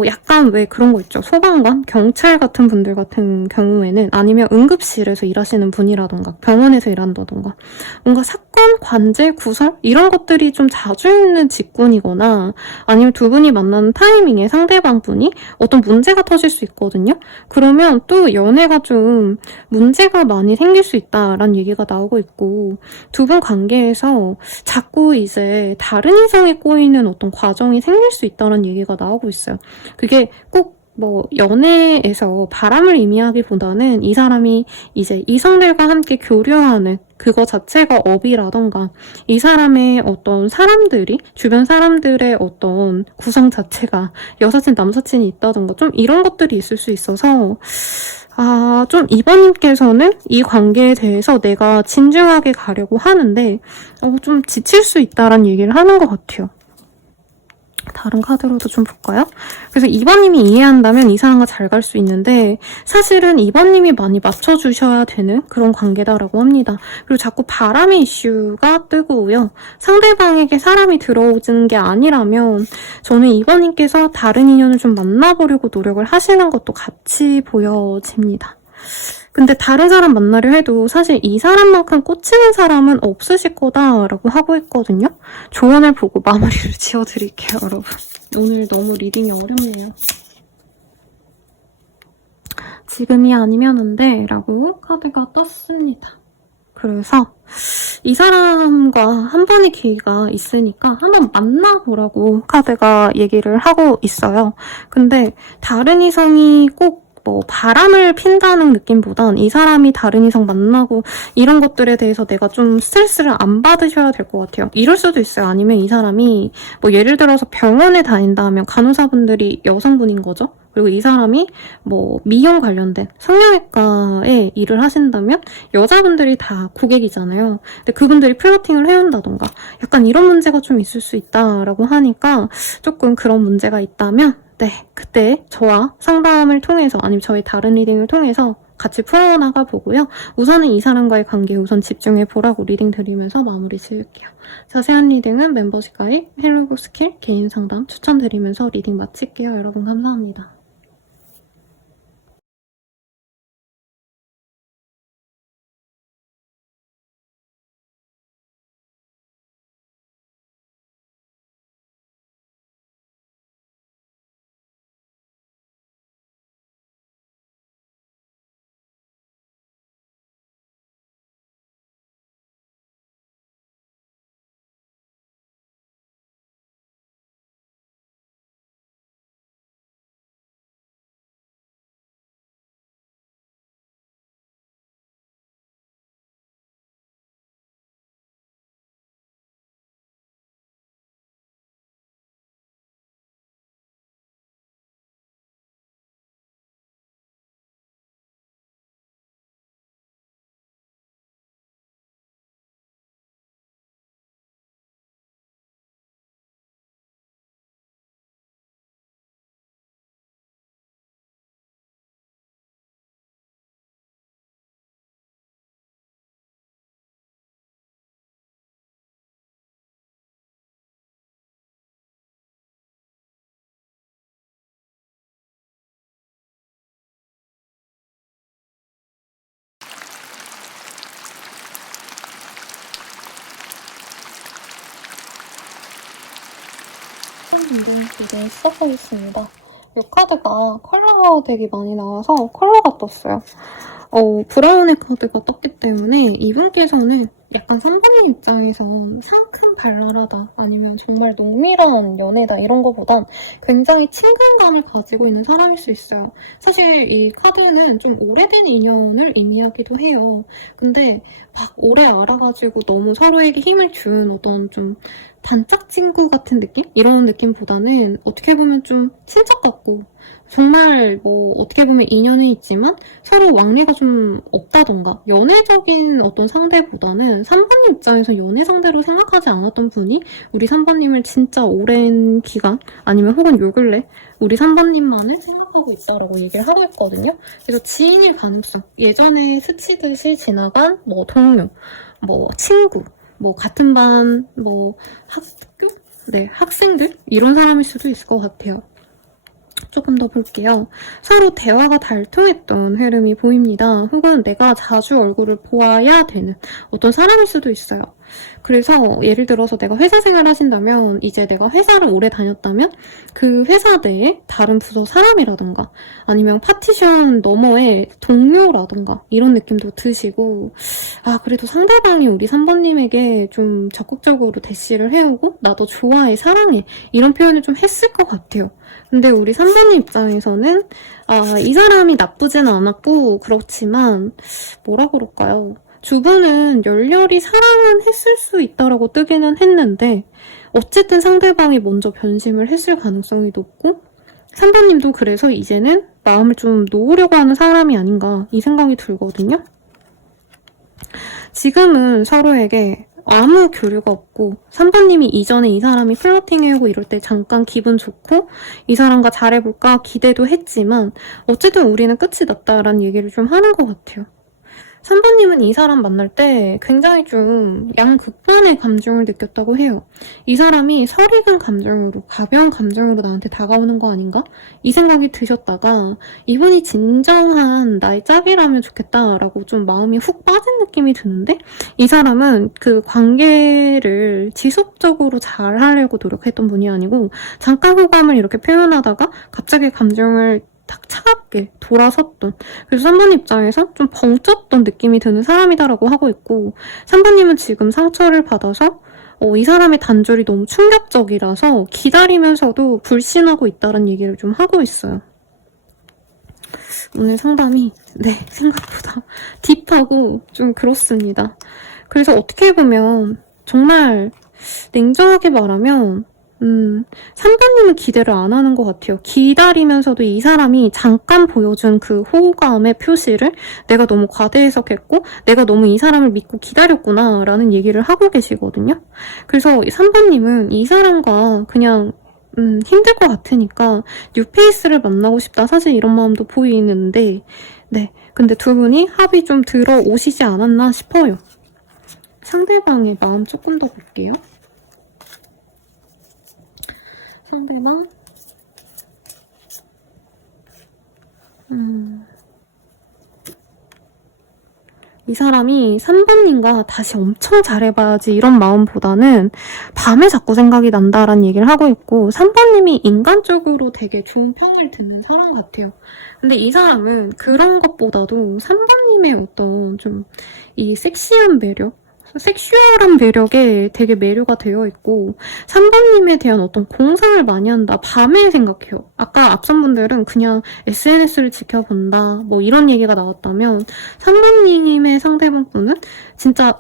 약간 왜 그런 거 있죠. 소방관, 경찰 같은 분들 같은 경우에는 아니면 응급실에서 일하시는 분이라던가 병원에서 일한다던가 뭔가 사건, 관제, 구설 이런 것들이 좀 자주 있는 직군이거나 아니면 두 분이 만나는 타입 타이밍에 상대방 분이 어떤 문제가 터질 수 있거든요. 그러면 또 연애가 좀 문제가 많이 생길 수 있다라는 얘기가 나오고 있고, 두 분 관계에서 자꾸 이제 다른 이성에 꼬이는 어떤 과정이 생길 수 있다는 얘기가 나오고 있어요. 그게 꼭 연애에서 바람을 의미하기보다는 이 사람이 이제 이성들과 함께 교류하는 그거 자체가 업이라던가, 이 사람의 어떤 사람들이, 주변 사람들의 어떤 구성 자체가 여사친, 남사친이 있다던가, 좀 이런 것들이 있을 수 있어서, 좀 이번님께서는 이 관계에 대해서 내가 진중하게 가려고 하는데, 좀 지칠 수 있다라는 얘기를 하는 것 같아요. 다른 카드로도 좀 볼까요? 그래서 2번님이 이해한다면 이 사람과 잘 갈 수 있는데, 사실은 2번님이 많이 맞춰주셔야 되는 그런 관계다라고 합니다. 그리고 자꾸 바람의 이슈가 뜨고요. 상대방에게 사람이 들어오는 게 아니라면 저는 2번님께서 다른 인연을 좀 만나보려고 노력을 하시는 것도 같이 보여집니다. 근데 다른 사람 만나려 해도 사실 이 사람만큼 꽂히는 사람은 없으실 거다라고 하고 있거든요. 조언을 보고 마무리를 지어드릴게요, 여러분. 오늘 너무 리딩이 어렵네요. 지금이 아니면 안 돼 라고 카드가 떴습니다. 그래서 이 사람과 한 번의 기회가 있으니까 한번 만나보라고 카드가 얘기를 하고 있어요. 근데 다른 이성이 꼭 바람을 핀다는 느낌보단 이 사람이 다른 이성 만나고 이런 것들에 대해서 내가 좀 스트레스를 안 받으셔야 될 것 같아요. 이럴 수도 있어요. 아니면 이 사람이 예를 들어서 병원에 다닌다 하면 간호사분들이 여성분인 거죠. 그리고 이 사람이 미용 관련된 성형외과에 일을 하신다면 여자분들이 다 고객이잖아요. 근데 그분들이 플러팅을 해온다던가 약간 이런 문제가 좀 있을 수 있다라고 하니까, 조금 그런 문제가 있다면 네, 그때 저와 상담을 통해서 아니면 저희 다른 리딩을 통해서 같이 풀어나가 보고요. 우선은 이 사람과의 관계에 우선 집중해 보라고 리딩 드리면서 마무리 지을게요. 자세한 리딩은 멤버십 가입, 헬로고 스킬, 개인 상담 추천드리면서 리딩 마칠게요. 여러분 감사합니다. 이제 시작하겠습니다. 이 카드가 컬러 덱이 많이 나와서 컬러가 떴어요. 브라운의 카드가 떴기 때문에 이분께서는 약간 3번님 입장에서 상큼 발랄하다, 아니면 정말 농밀한 연애다 이런 거보단 굉장히 친근감을 가지고 있는 사람일 수 있어요. 사실 이 카드는 좀 오래된 인연을 의미하기도 해요. 근데 막 오래 알아가지고 너무 서로에게 힘을 준 어떤 좀 단짝 친구 같은 느낌? 이런 느낌보다는 어떻게 보면 좀 친척 같고, 정말 어떻게 보면 인연은 있지만 서로 왕래가 좀 없다던가, 연애적인 어떤 상대보다는 3번님 입장에서 연애 상대로 생각하지 않았던 분이 우리 3번님을 진짜 오랜 기간, 아니면 혹은 요 근래 우리 3번님만을 생각하고 있다라고 얘기를 하고 있거든요. 그래서 지인일 가능성, 예전에 스치듯이 지나간 동료, 친구, 같은 반, 학교? 네, 학생들? 이런 사람일 수도 있을 것 같아요. 조금 더 볼게요. 서로 대화가 잘 통했던 흐름이 보입니다. 혹은 내가 자주 얼굴을 보아야 되는 어떤 사람일 수도 있어요. 그래서 예를 들어서 내가 회사 생활 하신다면 이제 내가 회사를 오래 다녔다면 그 회사 내에 다른 부서 사람이라던가 아니면 파티션 너머의 동료라던가 이런 느낌도 드시고 그래도 상대방이 우리 3번님에게 좀 적극적으로 대시를 해오고 나도 좋아해, 사랑해 이런 표현을 좀 했을 것 같아요. 근데 우리 3번님 입장에서는 이 사람이 나쁘진 않았고 그렇지만 뭐라 그럴까요? 주변은 열렬히 사랑은 했을 수 있다라고 뜨기는 했는데 어쨌든 상대방이 먼저 변심을 했을 가능성이 높고 3번님도 그래서 이제는 마음을 좀 놓으려고 하는 사람이 아닌가 이 생각이 들거든요. 지금은 서로에게 아무 교류가 없고 3번님이 이전에 이 사람이 플러팅해오고 이럴 때 잠깐 기분 좋고 이 사람과 잘해볼까 기대도 했지만 어쨌든 우리는 끝이 났다라는 얘기를 좀 하는 것 같아요. 3번님은 이 사람 만날 때 굉장히 좀 양극단의 감정을 느꼈다고 해요. 이 사람이 설익은 감정으로, 가벼운 감정으로 나한테 다가오는 거 아닌가? 이 생각이 드셨다가 이분이 진정한 나의 짝이라면 좋겠다라고 좀 마음이 훅 빠진 느낌이 드는데 이 사람은 그 관계를 지속적으로 잘 하려고 노력했던 분이 아니고 잠깐 호감을 이렇게 표현하다가 갑자기 감정을 딱 차갑게 돌아섰던, 그래서 3번 입장에서 좀 벙쪘던 느낌이 드는 사람이다라고 하고 있고 3번님은 지금 상처를 받아서 이 사람의 단절이 너무 충격적이라서 기다리면서도 불신하고 있다는 얘기를 좀 하고 있어요. 오늘 상담이 생각보다 딥하고 좀 그렇습니다. 그래서 어떻게 보면 정말 냉정하게 말하면 3번님은 기대를 안 하는 것 같아요. 기다리면서도 이 사람이 잠깐 보여준 그 호감의 표시를 내가 너무 과대 해석했고 내가 너무 이 사람을 믿고 기다렸구나 라는 얘기를 하고 계시거든요. 그래서 3번님은 이 사람과 그냥 힘들 것 같으니까 뉴페이스를 만나고 싶다 사실 이런 마음도 보이는데 근데 두 분이 합이 좀 들어오시지 않았나 싶어요. 상대방의 마음 조금 더 볼게요. 상대방 이 사람이 3번님과 다시 엄청 잘해봐야지 이런 마음보다는 밤에 자꾸 생각이 난다라는 얘기를 하고 있고 3번님이 인간적으로 되게 좋은 평을 듣는 사람 같아요. 근데 이 사람은 그런 것보다도 3번님의 어떤 좀 이 섹시한 매력, 섹슈얼한 매력에 되게 매료가 되어 있고 3번님에 대한 어떤 공상을 많이 한다. 밤에 생각해요. 아까 앞선 분들은 그냥 SNS를 지켜본다 뭐 이런 얘기가 나왔다면 3번님의 상대방분은 진짜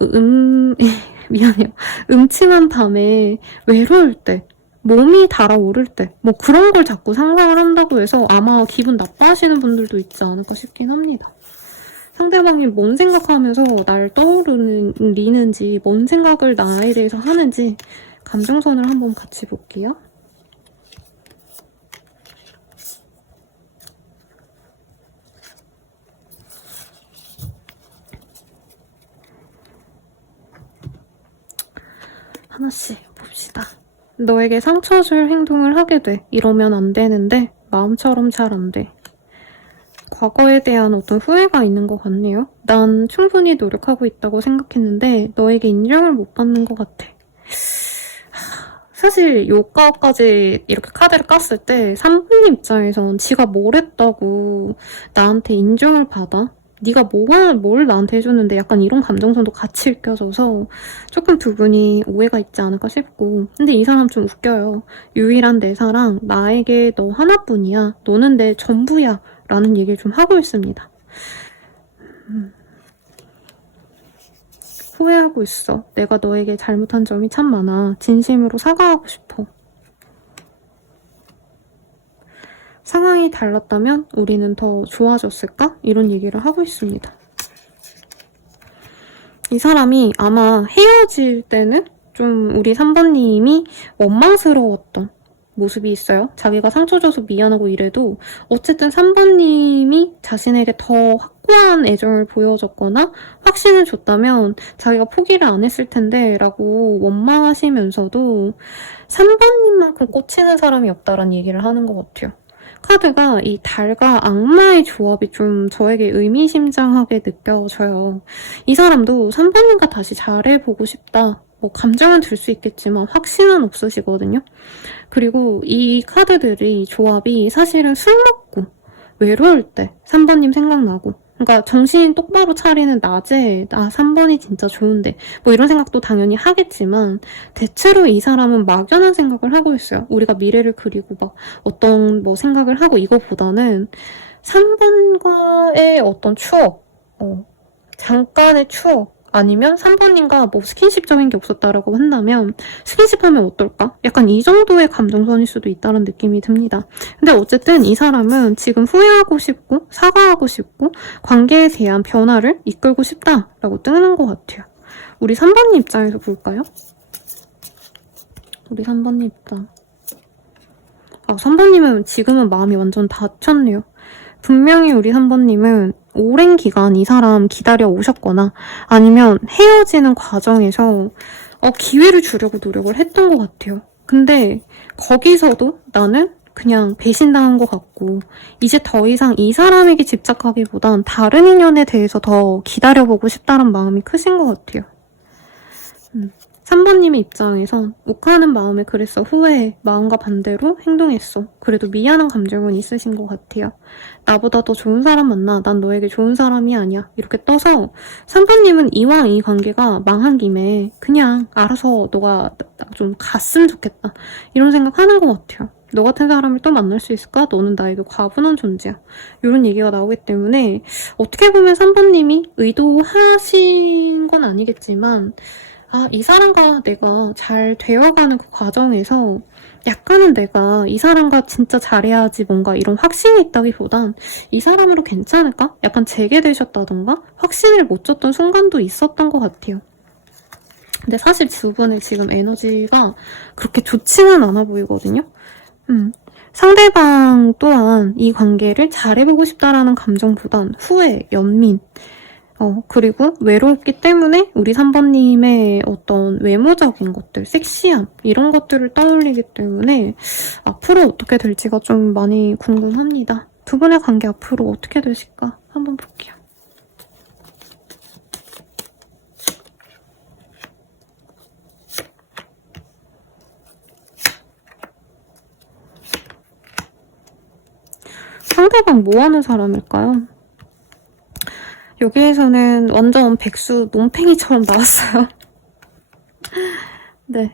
미안해요. 음침한 밤에 외로울 때 몸이 달아오를 때 뭐 그런 걸 자꾸 상상을 한다고 해서 아마 기분 나빠하시는 분들도 있지 않을까 싶긴 합니다. 상대방이 뭔 생각하면서 날 떠오르는지 뭔 생각을 나에 대해서 하는지 감정선을 한번 같이 볼게요. 하나씩 봅시다. 너에게 상처 줄 행동을 하게 돼. 이러면 안 되는데 마음처럼 잘 안 돼. 과거에 대한 어떤 후회가 있는 것 같네요. 난 충분히 노력하고 있다고 생각했는데 너에게 인정을 못 받는 것 같아. 사실 요가까지 이렇게 카드를 깠을 때 3번님 입장에선 지가 뭘 했다고 나한테 인정을 받아? 네가 뭘 나한테 해줬는데 약간 이런 감정선도 같이 읽혀져서 조금 두 분이 오해가 있지 않을까 싶고 근데 이 사람 좀 웃겨요. 유일한 내 사랑, 나에게 너 하나뿐이야. 너는 내 전부야. 라는 얘기를 좀 하고 있습니다. 후회하고 있어. 내가 너에게 잘못한 점이 참 많아. 진심으로 사과하고 싶어. 상황이 달랐다면 우리는 더 좋아졌을까? 이런 얘기를 하고 있습니다. 이 사람이 아마 헤어질 때는 좀 우리 3번님이 원망스러웠던 모습이 있어요. 자기가 상처 줘서 미안하고 이래도 어쨌든 3번님이 자신에게 더 확고한 애정을 보여줬거나 확신을 줬다면 자기가 포기를 안 했을 텐데 라고 원망하시면서도 3번님만큼 꽂히는 사람이 없다라는 얘기를 하는 것 같아요. 카드가 이 달과 악마의 조합이 좀 저에게 의미심장하게 느껴져요. 이 사람도 3번님과 다시 잘해보고 싶다. 뭐 감정은 들 수 있겠지만 확신은 없으시거든요. 그리고 이 카드들이 조합이 사실은 술 먹고 외로울 때 3번님 생각나고, 그러니까 정신 똑바로 차리는 낮에 3번이 진짜 좋은데 뭐 이런 생각도 당연히 하겠지만, 대체로 이 사람은 막연한 생각을 하고 있어요. 우리가 미래를 그리고 막 어떤 뭐 생각을 하고, 이거보다는 3번과의 어떤 추억, 잠깐의 추억, 아니면 3번님과 뭐 스킨십적인 게 없었다라고 한다면 스킨십하면 어떨까? 약간 이 정도의 감정선일 수도 있다는 느낌이 듭니다. 근데 어쨌든 이 사람은 지금 후회하고 싶고 사과하고 싶고 관계에 대한 변화를 이끌고 싶다라고 뜨는 것 같아요. 우리 3번님 입장에서 볼까요? 우리 3번님 입장. 3번님은 지금은 마음이 완전 닫혔네요. 분명히 우리 3번님은 오랜 기간 이 사람 기다려 오셨거나 아니면 헤어지는 과정에서 기회를 주려고 노력을 했던 것 같아요. 근데 거기서도 나는 그냥 배신당한 것 같고, 이제 더 이상 이 사람에게 집착하기보단 다른 인연에 대해서 더 기다려보고 싶다는 마음이 크신 것 같아요. 3번님의 입장에선 욱하는 마음에 그랬어. 후회해. 마음과 반대로 행동했어. 그래도 미안한 감정은 있으신 것 같아요. 나보다 더 좋은 사람 만나. 난 너에게 좋은 사람이 아니야. 이렇게 떠서 3번님은 이왕 이 관계가 망한 김에 그냥 알아서 너가 좀 갔으면 좋겠다. 이런 생각하는 것 같아요. 너 같은 사람을 또 만날 수 있을까? 너는 나에게 과분한 존재야. 이런 얘기가 나오기 때문에 어떻게 보면 3번님이 의도하신 건 아니겠지만, 이 사람과 내가 잘 되어가는 그 과정에서 약간은 내가 이 사람과 진짜 잘해야지 뭔가 이런 확신이 있다기보단 이 사람으로 괜찮을까? 약간 재개되셨다던가 확신을 못 줬던 순간도 있었던 것 같아요. 근데 사실 두 분의 지금 에너지가 그렇게 좋지는 않아 보이거든요. 상대방 또한 이 관계를 잘해보고 싶다라는 감정보단 후회, 연민, 그리고 외롭기 때문에 우리 3번님의 어떤 외모적인 것들, 섹시함, 이런 것들을 떠올리기 때문에 앞으로 어떻게 될지가 좀 많이 궁금합니다. 두 분의 관계 앞으로 어떻게 되실까? 한번 볼게요. 상대방 뭐 하는 사람일까요? 여기에서는 완전 백수 논팽이처럼 나왔어요. 네.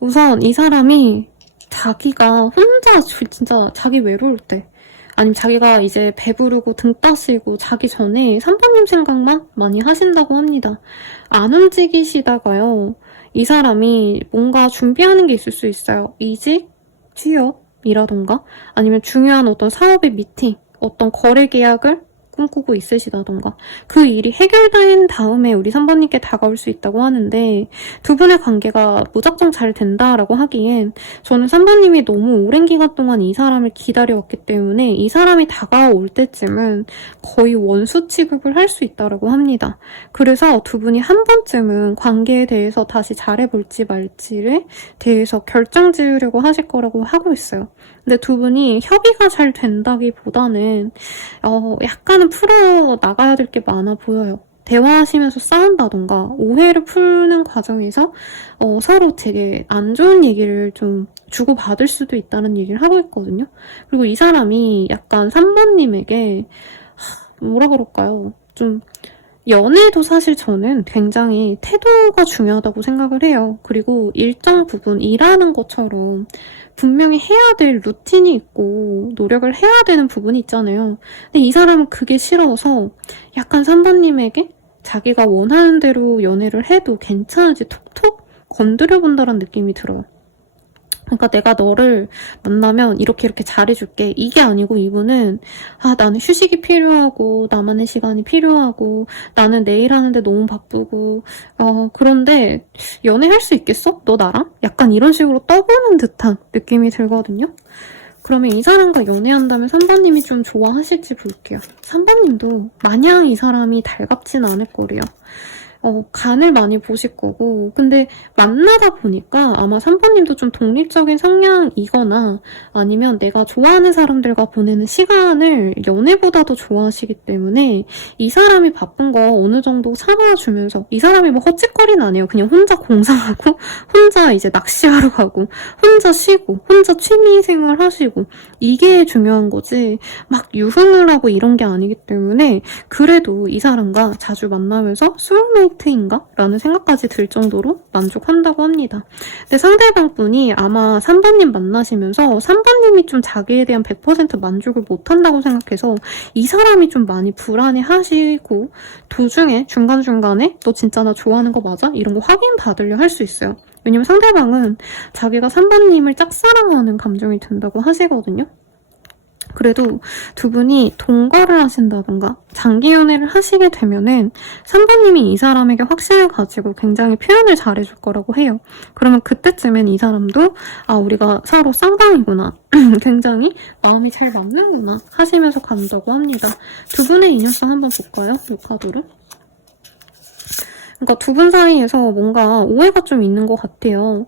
우선 이 사람이 자기가 혼자 진짜 자기 외로울 때, 아니면 자기가 이제 배부르고 등 따시고 자기 전에 3번님 생각만 많이 하신다고 합니다. 안 움직이시다가요, 이 사람이 뭔가 준비하는 게 있을 수 있어요. 이직, 취업이라던가 아니면 중요한 어떤 사업의 미팅, 어떤 거래 계약을 꿈꾸고 있으시다던가, 그 일이 해결된 다음에 우리 3번님께 다가올 수 있다고 하는데, 두 분의 관계가 무작정 잘 된다라고 하기엔 저는 3번님이 너무 오랜 기간 동안 이 사람을 기다려왔기 때문에 이 사람이 다가올 때쯤은 거의 원수 취급을 할 수 있다라고 합니다. 그래서 두 분이 한 번쯤은 관계에 대해서 다시 잘해볼지 말지를 대해서 결정 지으려고 하실 거라고 하고 있어요. 근데 두 분이 협의가 잘 된다기보다는 약간은 풀어 나가야 될 게 많아 보여요. 대화하시면서 싸운다던가 오해를 푸는 과정에서 서로 되게 안 좋은 얘기를 좀 주고받을 수도 있다는 얘기를 하고 있거든요. 그리고 이 사람이 약간 3번님에게 뭐라 그럴까요? 좀 연애도 사실 저는 굉장히 태도가 중요하다고 생각을 해요. 그리고 일정 부분 일하는 것처럼 분명히 해야 될 루틴이 있고 노력을 해야 되는 부분이 있잖아요. 근데 이 사람은 그게 싫어서 약간 3번님에게 자기가 원하는 대로 연애를 해도 괜찮은지 톡톡 건드려본다는 느낌이 들어요. 그러니까 내가 너를 만나면 이렇게 잘해줄게. 이게 아니고 이분은 나는 휴식이 필요하고 나만의 시간이 필요하고 나는 내일 하는데 너무 바쁘고 그런데 연애할 수 있겠어? 너 나랑? 약간 이런 식으로 떠보는 듯한 느낌이 들거든요. 그러면 이 사람과 연애한다면 3번님이 좀 좋아하실지 볼게요. 3번님도 마냥 이 사람이 달갑진 않을 거래요. 간을 많이 보실 거고, 근데 만나다 보니까 아마 3번님도 좀 독립적인 성향이거나 아니면 내가 좋아하는 사람들과 보내는 시간을 연애보다도 좋아하시기 때문에 이 사람이 바쁜 거 어느 정도 참아주면서, 이 사람이 뭐 헛짓거리는 안 해요. 그냥 혼자 공상하고 혼자 이제 낚시하러 가고 혼자 쉬고 혼자 취미생활 하시고, 이게 중요한 거지 막 유흥을 하고 이런 게 아니기 때문에 그래도 이 사람과 자주 만나면서 소울메이트인가? 라는 생각까지 들 정도로 만족한다고 합니다. 근데 상대방 분이 아마 3번님 만나시면서 3번님이 좀 자기에 대한 100% 만족을 못한다고 생각해서 이 사람이 좀 많이 불안해 하시고, 도중에 중간중간에 너 진짜 나 좋아하는 거 맞아? 이런 거 확인 받으려 할 수 있어요. 왜냐면 상대방은 자기가 3번님을 짝사랑하는 감정이 든다고 하시거든요. 그래도 두 분이 동거를 하신다던가 장기 연애를 하시게 되면은 3번님이 이 사람에게 확신을 가지고 굉장히 표현을 잘해줄 거라고 해요. 그러면 그때쯤엔 이 사람도 우리가 서로 쌍방이구나, 굉장히 마음이 잘 맞는구나 하시면서 간다고 합니다. 두 분의 인연성 한번 볼까요? 이 카드로. 그러니까 두 분 사이에서 뭔가 오해가 좀 있는 것 같아요.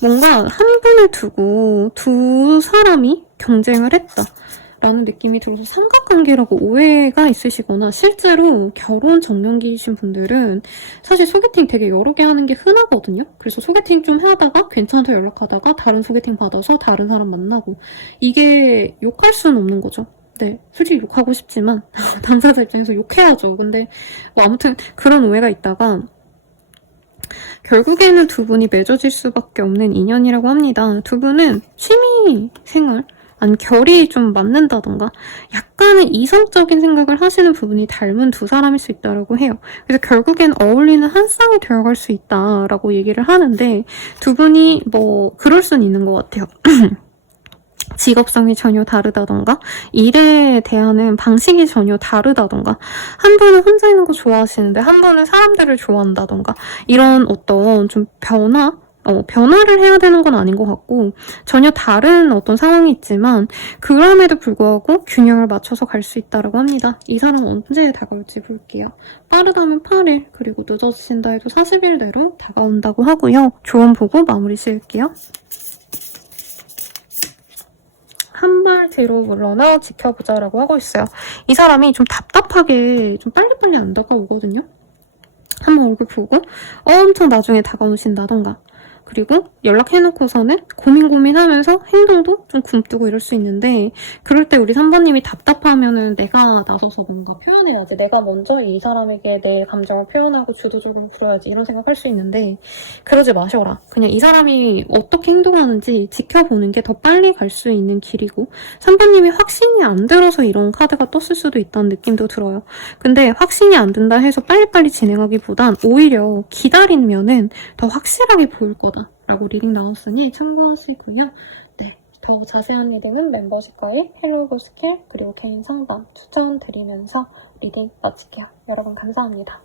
뭔가 한 분을 두고 두 사람이 경쟁을 했다 라는 느낌이 들어서 삼각관계라고 오해가 있으시거나, 실제로 결혼 정년기이신 분들은 사실 소개팅 되게 여러 개 하는 게 흔하거든요. 그래서 소개팅 좀 하다가 괜찮아서 연락하다가 다른 소개팅 받아서 다른 사람 만나고, 이게 욕할 수는 없는 거죠. 네, 솔직히 욕하고 싶지만 당사자 입장에서 욕해야죠. 근데 뭐 아무튼 그런 오해가 있다가 결국에는 두 분이 맺어질 수밖에 없는 인연이라고 합니다. 두 분은 취미 생활, 아니 결이 좀 맞는다던가 약간은 이성적인 생각을 하시는 부분이 닮은 두 사람일 수 있다고 해요. 그래서 결국엔 어울리는 한 쌍이 되어갈 수 있다라고 얘기를 하는데, 두 분이 뭐 그럴 수는 있는 것 같아요. 직업성이 전혀 다르다던가 일에 대하는 방식이 전혀 다르다던가, 한 분은 혼자 있는 거 좋아하시는데 한 분은 사람들을 좋아한다던가, 이런 어떤 좀 변화를 해야 되는 건 아닌 것 같고 전혀 다른 어떤 상황이 있지만 그럼에도 불구하고 균형을 맞춰서 갈 수 있다고 합니다. 이 사람은 언제 다가올지 볼게요. 빠르다면 8일, 그리고 늦어진다 해도 40일 내로 다가온다고 하고요. 조언 보고 마무리 지을게요. 한 발 뒤로 물러나 지켜보자라고 하고 있어요. 이 사람이 좀 답답하게 좀 빨리빨리 안 다가오거든요. 한번 얼굴 보고 엄청 나중에 다가오신다던가, 그리고 연락해놓고서는 고민하면서 행동도 좀 굼뜨고 이럴 수 있는데, 그럴 때 우리 3번님이 답답하면은 내가 나서서 뭔가 표현해야지, 내가 먼저 이 사람에게 내 감정을 표현하고 주도적으로 굴어야지, 이런 생각할 수 있는데 그러지 마셔라. 그냥 이 사람이 어떻게 행동하는지 지켜보는 게 더 빨리 갈 수 있는 길이고, 3번님이 확신이 안 들어서 이런 카드가 떴을 수도 있다는 느낌도 들어요. 근데 확신이 안 든다 해서 빨리빨리 진행하기보단 오히려 기다리면은 더 확실하게 보일 거다 라고 리딩 나왔으니 참고하시고요. 네, 더 자세한 리딩은 멤버십 가입, 헬로고 스킬, 그리고 개인 상담 추천드리면서 리딩 마칠게요. 여러분 감사합니다.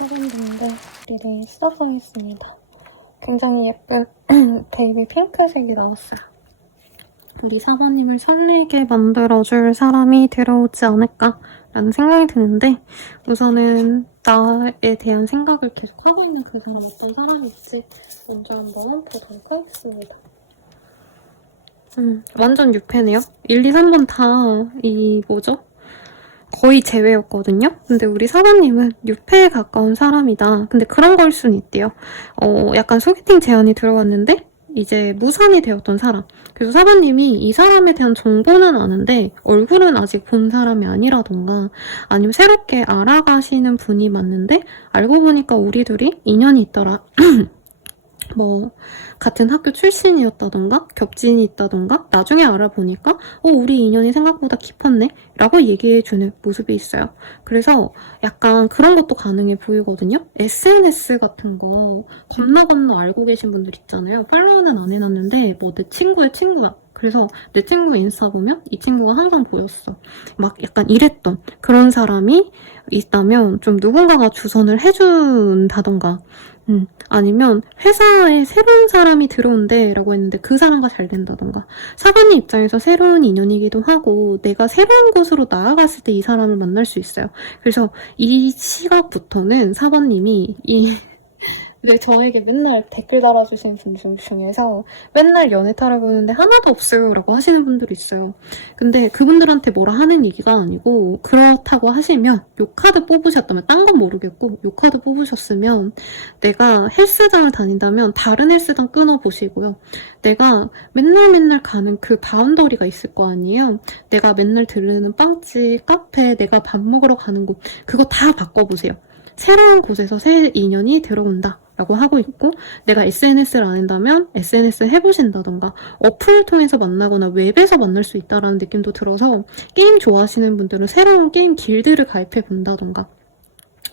사진인데 리딩이 시작하겠습니다. 굉장히 예쁜 베이비 핑크색이 나왔어요. 우리 사모님을 설레게 만들어줄 사람이 들어오지 않을까라는 생각이 드는데 우선은 나에 대한 생각을 계속 하고 있는 그 사람 어떤 사람일지 먼저 한번 보도록 하겠습니다. 완전 6회네요. 1, 2, 3번 다 거의 제외였거든요. 근데 우리 사모님은 6회에 가까운 사람이다. 근데 그런 걸 수는 있대요. 약간 소개팅 제안이 들어갔는데 이제 무산이 되었던 사람. 그래서 사모님이 이 사람에 대한 정보는 아는데 얼굴은 아직 본 사람이 아니라던가 아니면 새롭게 알아가시는 분이 맞는데 알고 보니까 우리 둘이 인연이 있더라. 뭐 같은 학교 출신이었다던가 겹친이 있다던가 나중에 알아보니까 우리 인연이 생각보다 깊었네 라고 얘기해주는 모습이 있어요. 그래서 약간 그런 것도 가능해 보이거든요. SNS 같은 거 겁나 알고 계신 분들 있잖아요. 팔로우는 안 해놨는데 뭐 내 친구의 친구야. 그래서 내 친구 인스타 보면 이 친구가 항상 보였어. 막 약간 이랬던 그런 사람이 있다면 좀 누군가가 주선을 해준다던가 아니면 회사에 새로운 사람이 들어온대 라고 했는데 그 사람과 잘 된다던가 사관님 입장에서 새로운 인연이기도 하고 내가 새로운 곳으로 나아갔을 때 이 사람을 만날 수 있어요. 그래서 이 시각부터는 사관님이 근데 저에게 맨날 댓글 달아주시는 분들 중에서 맨날 연애 타락보는데 하나도 없어요 라고 하시는 분들이 있어요. 근데 그분들한테 뭐라 하는 얘기가 아니고 그렇다고 하시면 요 카드 뽑으셨다면 딴 건 모르겠고 요 카드 뽑으셨으면 내가 헬스장을 다닌다면 다른 헬스장 끊어보시고요. 내가 맨날 가는 그 바운더리가 있을 거 아니에요. 내가 맨날 들르는 빵집, 카페, 내가 밥 먹으러 가는 곳 그거 다 바꿔보세요. 새로운 곳에서 새 인연이 들어온다 라고 하고 있고 내가 SNS를 안 한다면 SNS 해보신다던가 어플을 통해서 만나거나 웹에서 만날 수 있다라는 느낌도 들어서 게임 좋아하시는 분들은 새로운 게임 길드를 가입해 본다던가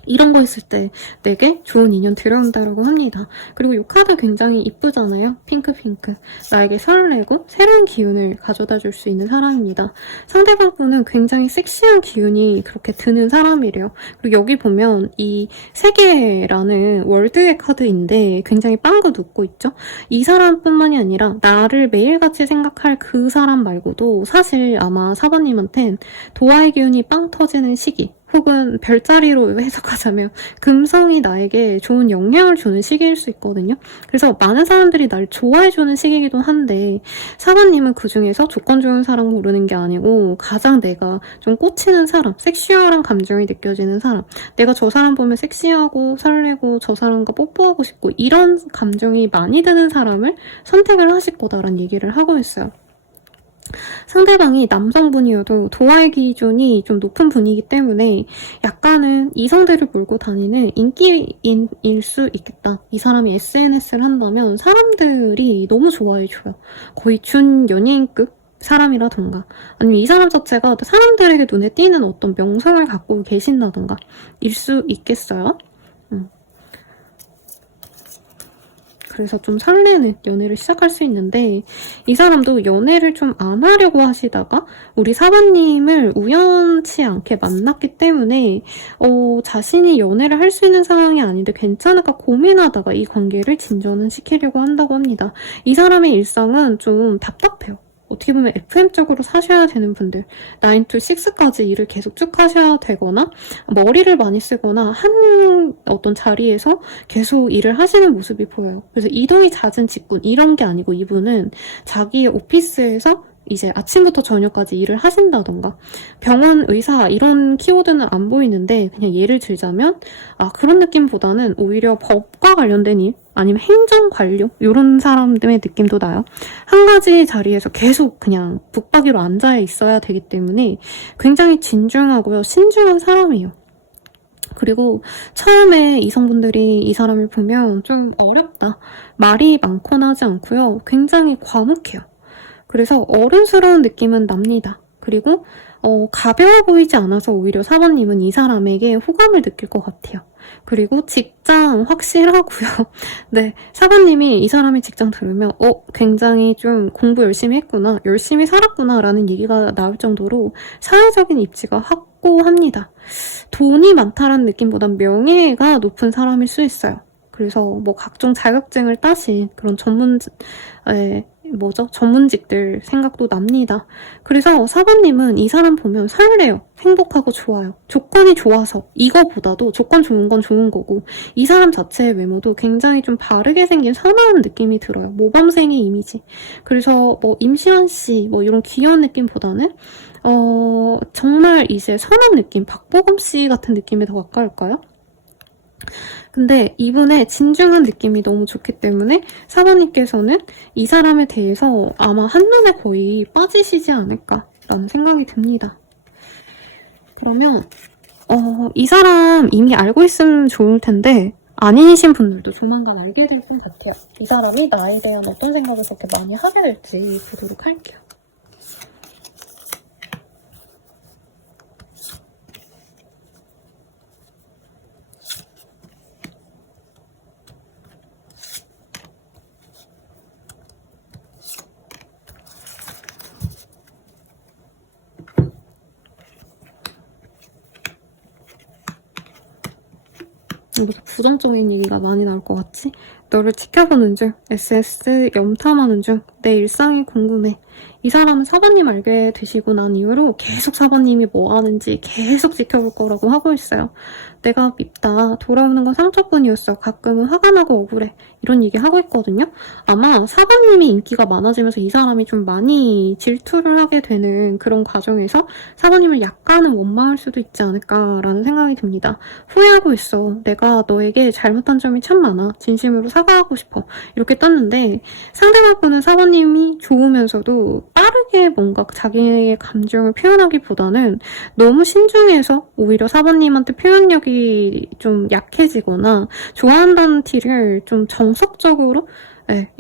이런 거 있을 때 내게 좋은 인연 들어온다라고 합니다. 그리고 이 카드 굉장히 이쁘잖아요. 핑크핑크. 나에게 설레고 새로운 기운을 가져다 줄 수 있는 사람입니다. 상대방 분은 굉장히 섹시한 기운이 그렇게 드는 사람이래요. 그리고 여기 보면 이 세계라는 월드의 카드인데 굉장히 빵긋 웃고 있죠. 이 사람뿐만이 아니라 나를 매일같이 생각할 그 사람 말고도 사실 아마 사번님한텐 도화의 기운이 빵 터지는 시기 혹은 별자리로 해석하자면 금성이 나에게 좋은 영향을 주는 시기일 수 있거든요. 그래서 많은 사람들이 날 좋아해주는 시기이기도 한데 사관님은 그중에서 조건 좋은 사람 고르는 게 아니고 가장 내가 좀 꽂히는 사람, 섹시한 감정이 느껴지는 사람 내가 저 사람 보면 섹시하고 설레고 저 사람과 뽀뽀하고 싶고 이런 감정이 많이 드는 사람을 선택을 하실 거다라는 얘기를 하고 있어요. 상대방이 남성분이어도 도화의 기준이 좀 높은 분이기 때문에 약간은 이성들을 몰고 다니는 인기인일 수 있겠다. 이 사람이 SNS를 한다면 사람들이 너무 좋아해줘요. 거의 준 연예인급 사람이라던가 아니면 이 사람 자체가 사람들에게 눈에 띄는 어떤 명성을 갖고 계신다던가 일 수 있겠어요. 그래서 좀 설레는 연애를 시작할 수 있는데 이 사람도 연애를 좀 안 하려고 하시다가 우리 사모님을 우연치 않게 만났기 때문에 자신이 연애를 할 수 있는 상황이 아닌데 괜찮을까 고민하다가 이 관계를 진전은 시키려고 한다고 합니다. 이 사람의 일상은 좀 답답해요. 어떻게 보면 FM적으로 사셔야 되는 분들 9 to 6까지 일을 계속 쭉 하셔야 되거나 머리를 많이 쓰거나 한 어떤 자리에서 계속 일을 하시는 모습이 보여요. 그래서 이동이 잦은 직군 이런 게 아니고 이분은 자기의 오피스에서 이제 아침부터 저녁까지 일을 하신다던가 병원 의사 이런 키워드는 안 보이는데 그냥 예를 들자면 그런 느낌보다는 오히려 법과 관련된 일 아니면 행정 관료 이런 사람들의 느낌도 나요. 한 가지 자리에서 계속 그냥 북박이로 앉아 있어야 되기 때문에 굉장히 진중하고요. 신중한 사람이에요. 그리고 처음에 이성분들이 이 사람을 보면 좀 어렵다. 말이 많거나 하지 않고요. 굉장히 과묵해요. 그래서 어른스러운 느낌은 납니다. 그리고 가벼워 보이지 않아서 오히려 4번님은 이 사람에게 호감을 느낄 것 같아요. 그리고 직장 확실하고요. 네, 4번님이 이 사람의 직장 들으면 굉장히 좀 공부 열심히 했구나, 열심히 살았구나 라는 얘기가 나올 정도로 사회적인 입지가 확고합니다. 돈이 많다라는 느낌보단 명예가 높은 사람일 수 있어요. 그래서 뭐 각종 자격증을 따신 그런 전문직들 생각도 납니다. 그래서 4번님은 이 사람 보면 설레요. 행복하고 좋아요. 조건이 좋아서. 이거보다도 조건 좋은 건 좋은 거고, 이 사람 자체의 외모도 굉장히 좀 바르게 생긴 선한 느낌이 들어요. 모범생의 이미지. 그래서 뭐 임시완 씨 뭐 이런 귀여운 느낌보다는 정말 이제 선한 느낌, 박보검 씨 같은 느낌에 더 가까울까요? 근데 이분의 진중한 느낌이 너무 좋기 때문에 4번님께서는 이 사람에 대해서 아마 한눈에 거의 빠지시지 않을까라는 생각이 듭니다. 그러면 이 사람 이미 알고 있으면 좋을 텐데 아니신 분들도 조만간 알게 될 것 같아요. 이 사람이 나에 대한 어떤 생각을 그렇게 많이 하게 될지 보도록 할게요. 무슨 부정적인 얘기가 많이 나올 것 같지? 너를 지켜보는 중, SS 염탐하는 중, 내 일상이 궁금해. 이 사람은 4번님 알게 되시고 난 이후로 계속 4번님이 뭐 하는지 계속 지켜볼 거라고 하고 있어요. 내가 밉다. 돌아오는 건 상처뿐이었어. 가끔은 화가 나고 억울해. 이런 얘기 하고 있거든요. 아마 4번님이 인기가 많아지면서 이 사람이 좀 많이 질투를 하게 되는 그런 과정에서 4번님을 약간은 원망할 수도 있지 않을까라는 생각이 듭니다. 후회하고 있어. 내가 너에게 잘못한 점이 참 많아. 진심으로 사과하고 싶어. 이렇게 떴는데 상대방분은 4번님이 좋으면서도 빠르게 뭔가 자기의 감정을 표현하기보다는 너무 신중해서 오히려 4번님한테 표현력이 좀 약해지거나 좋아한다는 티를 좀 정석적으로,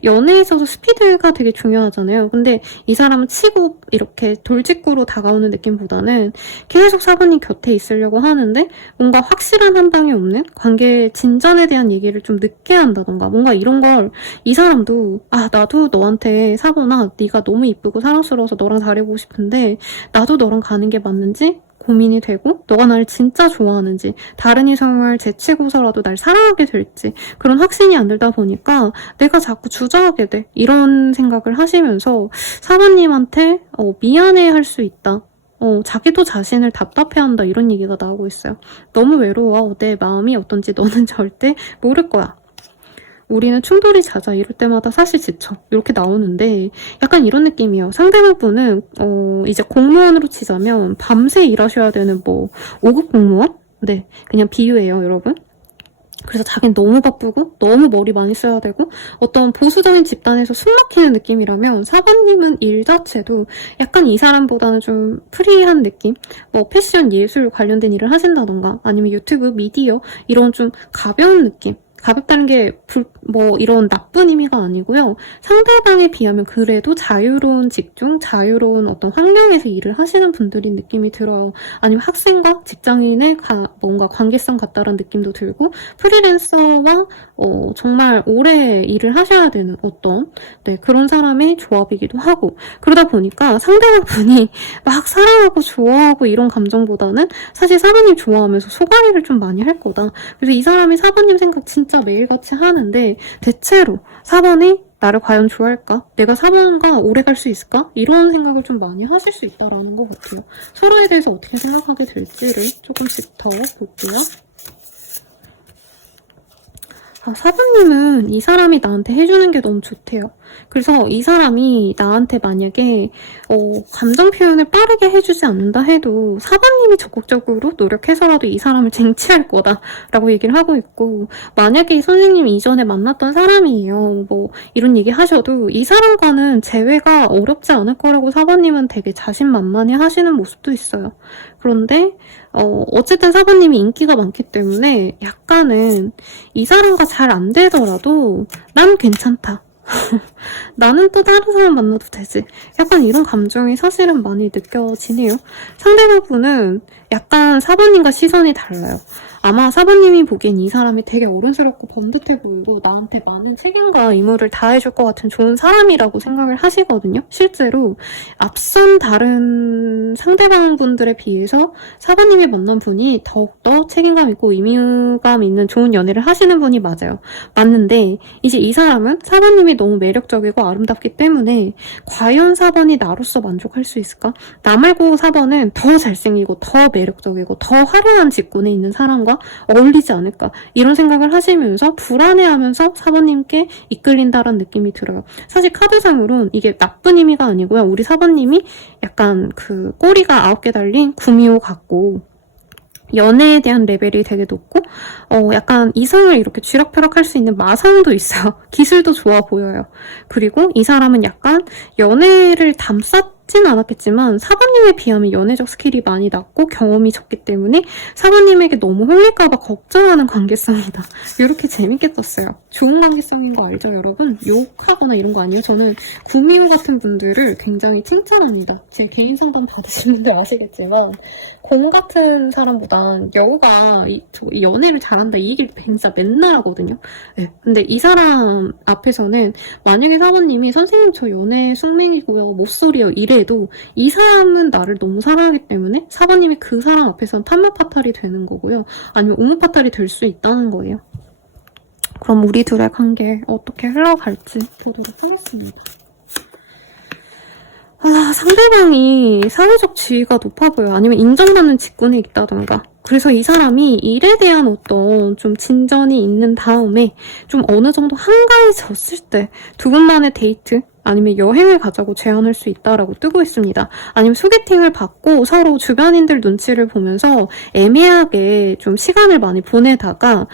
연애에 있어서 스피드가 되게 중요하잖아요. 근데 이 사람은 치고 이렇게 돌직구로 다가오는 느낌보다는 계속 4번님 곁에 있으려고 하는데 뭔가 확실한 한 방이 없는 관계 진전에 대한 얘기를 좀 늦게 한다던가 뭔가 이런 걸 이 사람도 나도 너한테 4번아 네가 너무 이쁘고 사랑스러워서 너랑 잘해보고 싶은데 나도 너랑 가는 게 맞는지 고민이 되고 너가 나를 진짜 좋아하는지 다른 이성을 제치고서라도 날 사랑하게 될지 그런 확신이 안 들다 보니까 내가 자꾸 주저하게 돼. 이런 생각을 하시면서 4번님한테 미안해할 수 있다. 자기도 자신을 답답해한다 이런 얘기가 나오고 있어요. 너무 외로워. 내 마음이 어떤지 너는 절대 모를 거야. 우리는 충돌이 잦아. 이럴 때마다 사실 지쳐. 이렇게 나오는데 약간 이런 느낌이에요. 상대방 분은 이제 공무원으로 치자면 밤새 일하셔야 되는 5급 공무원? 네, 그냥 비유예요, 여러분. 그래서 자기는 너무 바쁘고 너무 머리 많이 써야 되고 어떤 보수적인 집단에서 숨 막히는 느낌이라면 4번님은 일 자체도 약간 이 사람보다는 좀 프리한 느낌? 패션, 예술 관련된 일을 하신다던가 아니면 유튜브, 미디어 이런 좀 가벼운 느낌? 가볍다는 게 이런 나쁜 의미가 아니고요. 상대방에 비하면 그래도 자유로운 직종, 자유로운 어떤 환경에서 일을 하시는 분들인 느낌이 들어요. 아니면 학생과 직장인의 뭔가 관계성 같다라는 느낌도 들고 프리랜서와 정말 오래 일을 하셔야 되는 어떤 그런 사람의 조합이기도 하고 그러다 보니까 상대방 분이 막 사랑하고 좋아하고 이런 감정보다는 사실 4번님 좋아하면서 소갈이를 좀 많이 할 거다. 그래서 이 사람이 4번님 생각 진짜 매일같이 하는데 대체로 4번이 나를 과연 좋아할까? 내가 4번과 오래 갈 수 있을까? 이런 생각을 좀 많이 하실 수 있다는 것 같아요. 서로에 대해서 어떻게 생각하게 될지를 조금씩 더 볼게요. 4번님은 이 사람이 나한테 해주는 게 너무 좋대요. 그래서 이 사람이 나한테 만약에 감정 표현을 빠르게 해주지 않는다 해도 4번님이 적극적으로 노력해서라도 이 사람을 쟁취할 거다라고 얘기를 하고 있고 만약에 선생님이 이전에 만났던 사람이에요. 이런 얘기 하셔도 이 사람과는 재회가 어렵지 않을 거라고 4번님은 되게 자신만만해 하시는 모습도 있어요. 그런데 어쨌든 4번님이 인기가 많기 때문에 약간은 이 사람과 잘 안 되더라도 난 괜찮다. 나는 또 다른 사람 만나도 되지. 약간 이런 감정이 사실은 많이 느껴지네요. 상대방분은 약간 사부님과 시선이 달라요. 아마 사부님이 보기엔 이 사람이 되게 어른스럽고 번듯해 보이고 나한테 많은 책임과 의무를 다해줄 것 같은 좋은 사람이라고 생각을 하시거든요. 실제로 앞선 다른 상대방분들에 비해서 사부님이 만난 분이 더욱더 책임감 있고 의무감 있는 좋은 연애를 하시는 분이 맞아요. 맞는데 이제 이 사람은 사부님이 너무 매력적이고 아름답기 때문에 과연 4번이 나로서 만족할 수 있을까? 나 말고 4번은 더 잘생기고 더 매력적이고 더 화려한 직군에 있는 사람과 어울리지 않을까 이런 생각을 하시면서 불안해하면서 4번님께 이끌린다라는 느낌이 들어요. 사실 카드상으론 이게 나쁜 의미가 아니고요. 우리 4번님이 약간 그 꼬리가 9개 달린 구미호 같고 연애에 대한 레벨이 되게 높고 약간 이성을 이렇게 쥐락펴락할 수 있는 마성도 있어요. 기술도 좋아 보여요. 그리고 이 사람은 약간 연애를 담쌓진 않았겠지만 사부님에 비하면 연애적 스킬이 많이 낮고 경험이 적기 때문에 사부님에게 너무 홀릴까봐 걱정하는 관계성이다. 이렇게 재밌게 떴어요. 좋은 관계성인 거 알죠, 여러분? 욕하거나 이런 거 아니에요. 저는 구미호 같은 분들을 굉장히 칭찬합니다. 제 개인 상담 받으신 분들 아시겠지만 공 같은 사람보단 여우가 연애를 잘한다 이 얘기를 진짜 맨날 하거든요. 네. 근데 이 사람 앞에서는 만약에 사모님이 선생님 저 연애 숙명이고요 못소리요 이래도 이 사람은 나를 너무 사랑하기 때문에 사모님이 그 사람 앞에서는 탐욕파탈이 되는 거고요. 아니면 우무파탈이 될 수 있다는 거예요. 그럼 우리 둘의 관계 어떻게 흘러갈지 보도록 하겠습니다. 상대방이 사회적 지위가 높아 보여요. 아니면 인정받는 직군에 있다던가. 그래서 이 사람이 일에 대한 어떤 좀 진전이 있는 다음에 좀 어느 정도 한가해졌을 때 두 분만의 데이트 아니면 여행을 가자고 제안할 수 있다라고 뜨고 있습니다. 아니면 소개팅을 받고 서로 주변인들 눈치를 보면서 애매하게 좀 시간을 많이 보내다가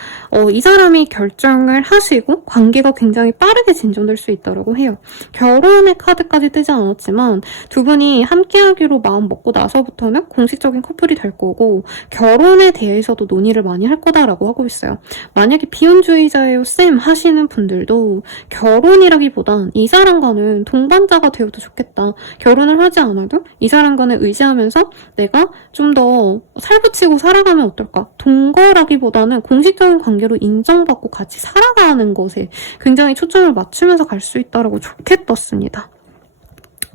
이 사람이 결정을 하시고 관계가 굉장히 빠르게 진전될 수 있다라고 해요. 결혼의 카드까지 뜨지 않았지만 두 분이 함께하기로 마음 먹고 나서부터는 공식적인 커플이 될 거고 결혼에 대해서도 논의를 많이 할 거다라고 하고 있어요. 만약에 비혼주의자예요 쌤 하시는 분들도 결혼이라기보단 이 사람과는 동반자가 되어도 좋겠다. 결혼을 하지 않아도 이 사람과는 의지하면서 내가 좀 더 살붙이고 살아가면 어떨까? 동거라기보다는 공식적인 관계로 인정받고 같이 살아가는 것에 굉장히 초점을 맞추면서 갈 수 있다라고 좋게 떴습니다.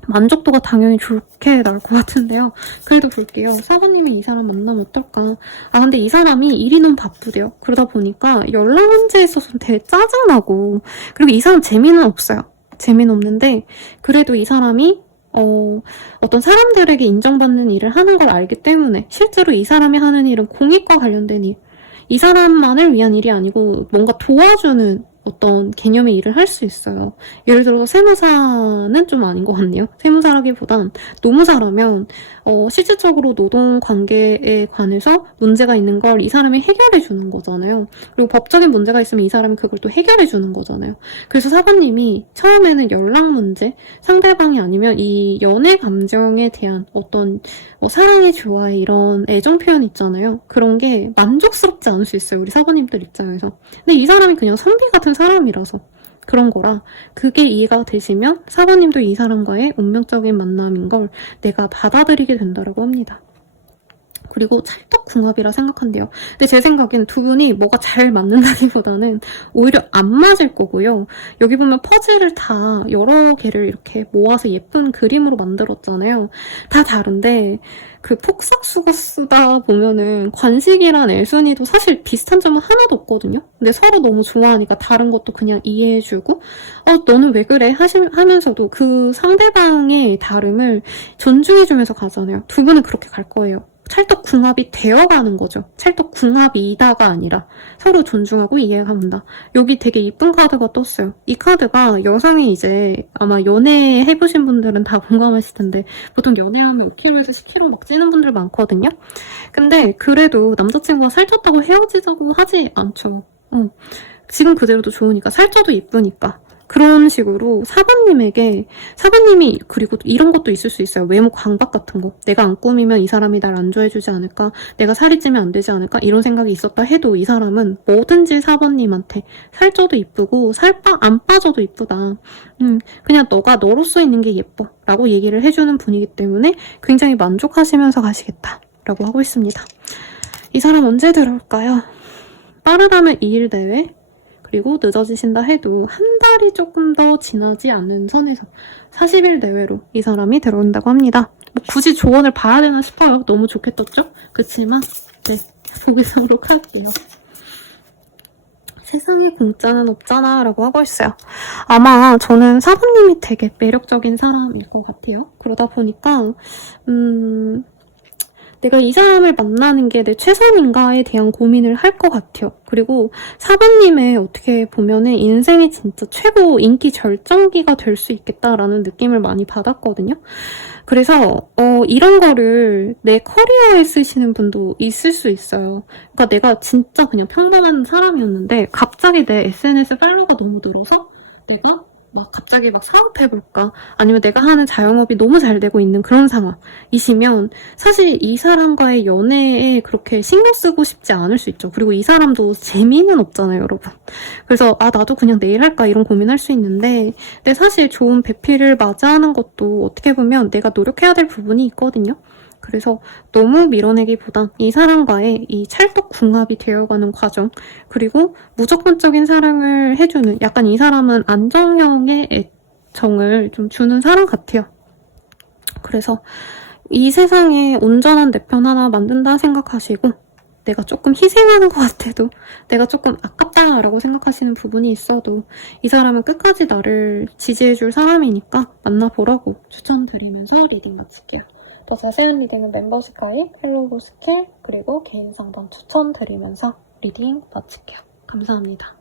만족도가 당연히 좋게 나올 것 같은데요. 그래도 볼게요. 사부님이 이 사람 만나면 어떨까? 근데 이 사람이 일이 너무 바쁘대요. 그러다 보니까 연락 문제에 있어서는 되게 짜증나고 그리고 이 사람 재미는 없어요. 재미는 없는데 그래도 이 사람이 어떤 사람들에게 인정받는 일을 하는 걸 알기 때문에 실제로 이 사람이 하는 일은 공익과 관련된 일 이 사람만을 위한 일이 아니고 뭔가 도와주는 어떤 개념의 일을 할 수 있어요. 예를 들어서 세무사는 좀 아닌 것 같네요. 세무사라기보단 노무사라면 실질적으로 노동관계에 관해서 문제가 있는 걸 이 사람이 해결해 주는 거잖아요. 그리고 법적인 문제가 있으면 이 사람이 그걸 또 해결해 주는 거잖아요. 그래서 사부님이 처음에는 연락 문제, 상대방이 아니면 이 연애 감정에 대한 어떤 사랑의 좋아해 이런 애정 표현 있잖아요. 그런 게 만족스럽지 않을 수 있어요. 우리 사부님들 입장에서. 근데 이 사람이 그냥 선비 같은 사람이라서 그런 거라 그게 이해가 되시면 사부님도 이 사람과의 운명적인 만남인 걸 내가 받아들이게 된다고 합니다. 그리고 찰떡궁합이라 생각한대요. 근데 제 생각엔 두 분이 뭐가 잘 맞는다기보다는 오히려 안 맞을 거고요. 여기 보면 퍼즐을 다 여러 개를 이렇게 모아서 예쁜 그림으로 만들었잖아요. 다 다른데 그 폭삭수거 쓰다 보면은 관식이랑 엘순이도 사실 비슷한 점은 하나도 없거든요. 근데 서로 너무 좋아하니까 다른 것도 그냥 이해해주고 너는 왜 그래? 하면서도 그 상대방의 다름을 존중해주면서 가잖아요. 두 분은 그렇게 갈 거예요. 찰떡궁합이 되어가는 거죠. 찰떡궁합이다가 아니라 서로 존중하고 이해한다. 여기 되게 이쁜 카드가 떴어요. 이 카드가 여성이 이제 아마 연애해보신 분들은 다 공감하실 텐데 보통 연애하면 5kg에서 10kg 막 찌는 분들 많거든요. 근데 그래도 남자친구가 살쪘다고 헤어지자고 하지 않죠. 지금 그대로도 좋으니까 살쪄도 이쁘니까. 그런 식으로 4번님이 그리고 이런 것도 있을 수 있어요. 외모 강박 같은 거. 내가 안 꾸미면 이 사람이 날 안 좋아해주지 않을까? 내가 살이 찌면 안 되지 않을까? 이런 생각이 있었다 해도 이 사람은 뭐든지 4번님한테 살쪄도 이쁘고 안 빠져도 이쁘다. 그냥 너가 너로서 있는 게 예뻐. 라고 얘기를 해주는 분이기 때문에 굉장히 만족하시면서 가시겠다. 라고 하고 있습니다. 이 사람 언제 들어올까요? 빠르다면 2일 내외, 그리고 늦어지신다 해도 한 달이 조금 더 지나지 않는 선에서 40일 내외로 이 사람이 들어온다고 합니다. 뭐 굳이 조언을 봐야 되나 싶어요. 너무 좋게 떴죠? 그치만 네, 보기성으로 할게요. 세상에 공짜는 없잖아 라고 하고 있어요. 아마 저는 사부님이 되게 매력적인 사람일 것 같아요. 그러다 보니까 내가 이 사람을 만나는 게 내 최선인가에 대한 고민을 할 것 같아요. 그리고 사부님의 어떻게 보면은 인생이 진짜 최고 인기 절정기가 될 수 있겠다라는 느낌을 많이 받았거든요. 그래서 이런 거를 내 커리어에 쓰시는 분도 있을 수 있어요. 그러니까 내가 진짜 그냥 평범한 사람이었는데 갑자기 내 SNS 팔로워가 너무 늘어서 내가 갑자기 사업해볼까? 아니면 내가 하는 자영업이 너무 잘 되고 있는 그런 상황이시면 사실 이 사람과의 연애에 그렇게 신경 쓰고 싶지 않을 수 있죠. 그리고 이 사람도 재미는 없잖아요, 여러분. 그래서 나도 그냥 내일 할까 이런 고민할 수 있는데 근데 사실 좋은 배필을 맞이하는 것도 어떻게 보면 내가 노력해야 될 부분이 있거든요. 그래서 너무 밀어내기보단 이 사람과의 이 찰떡궁합이 되어가는 과정, 그리고 무조건적인 사랑을 해주는, 약간 이 사람은 안정형의 애정을 좀 주는 사람 같아요. 그래서 이 세상에 온전한 내 편 하나 만든다 생각하시고 내가 조금 희생하는 것 같아도 내가 조금 아깝다라고 생각하시는 부분이 있어도 이 사람은 끝까지 나를 지지해줄 사람이니까 만나보라고 추천드리면서 리딩 마칠게요. 더 자세한 리딩은 멤버십 가입, 헬로우 스킬, 그리고 개인 상담 추천드리면서 리딩 마칠게요. 감사합니다.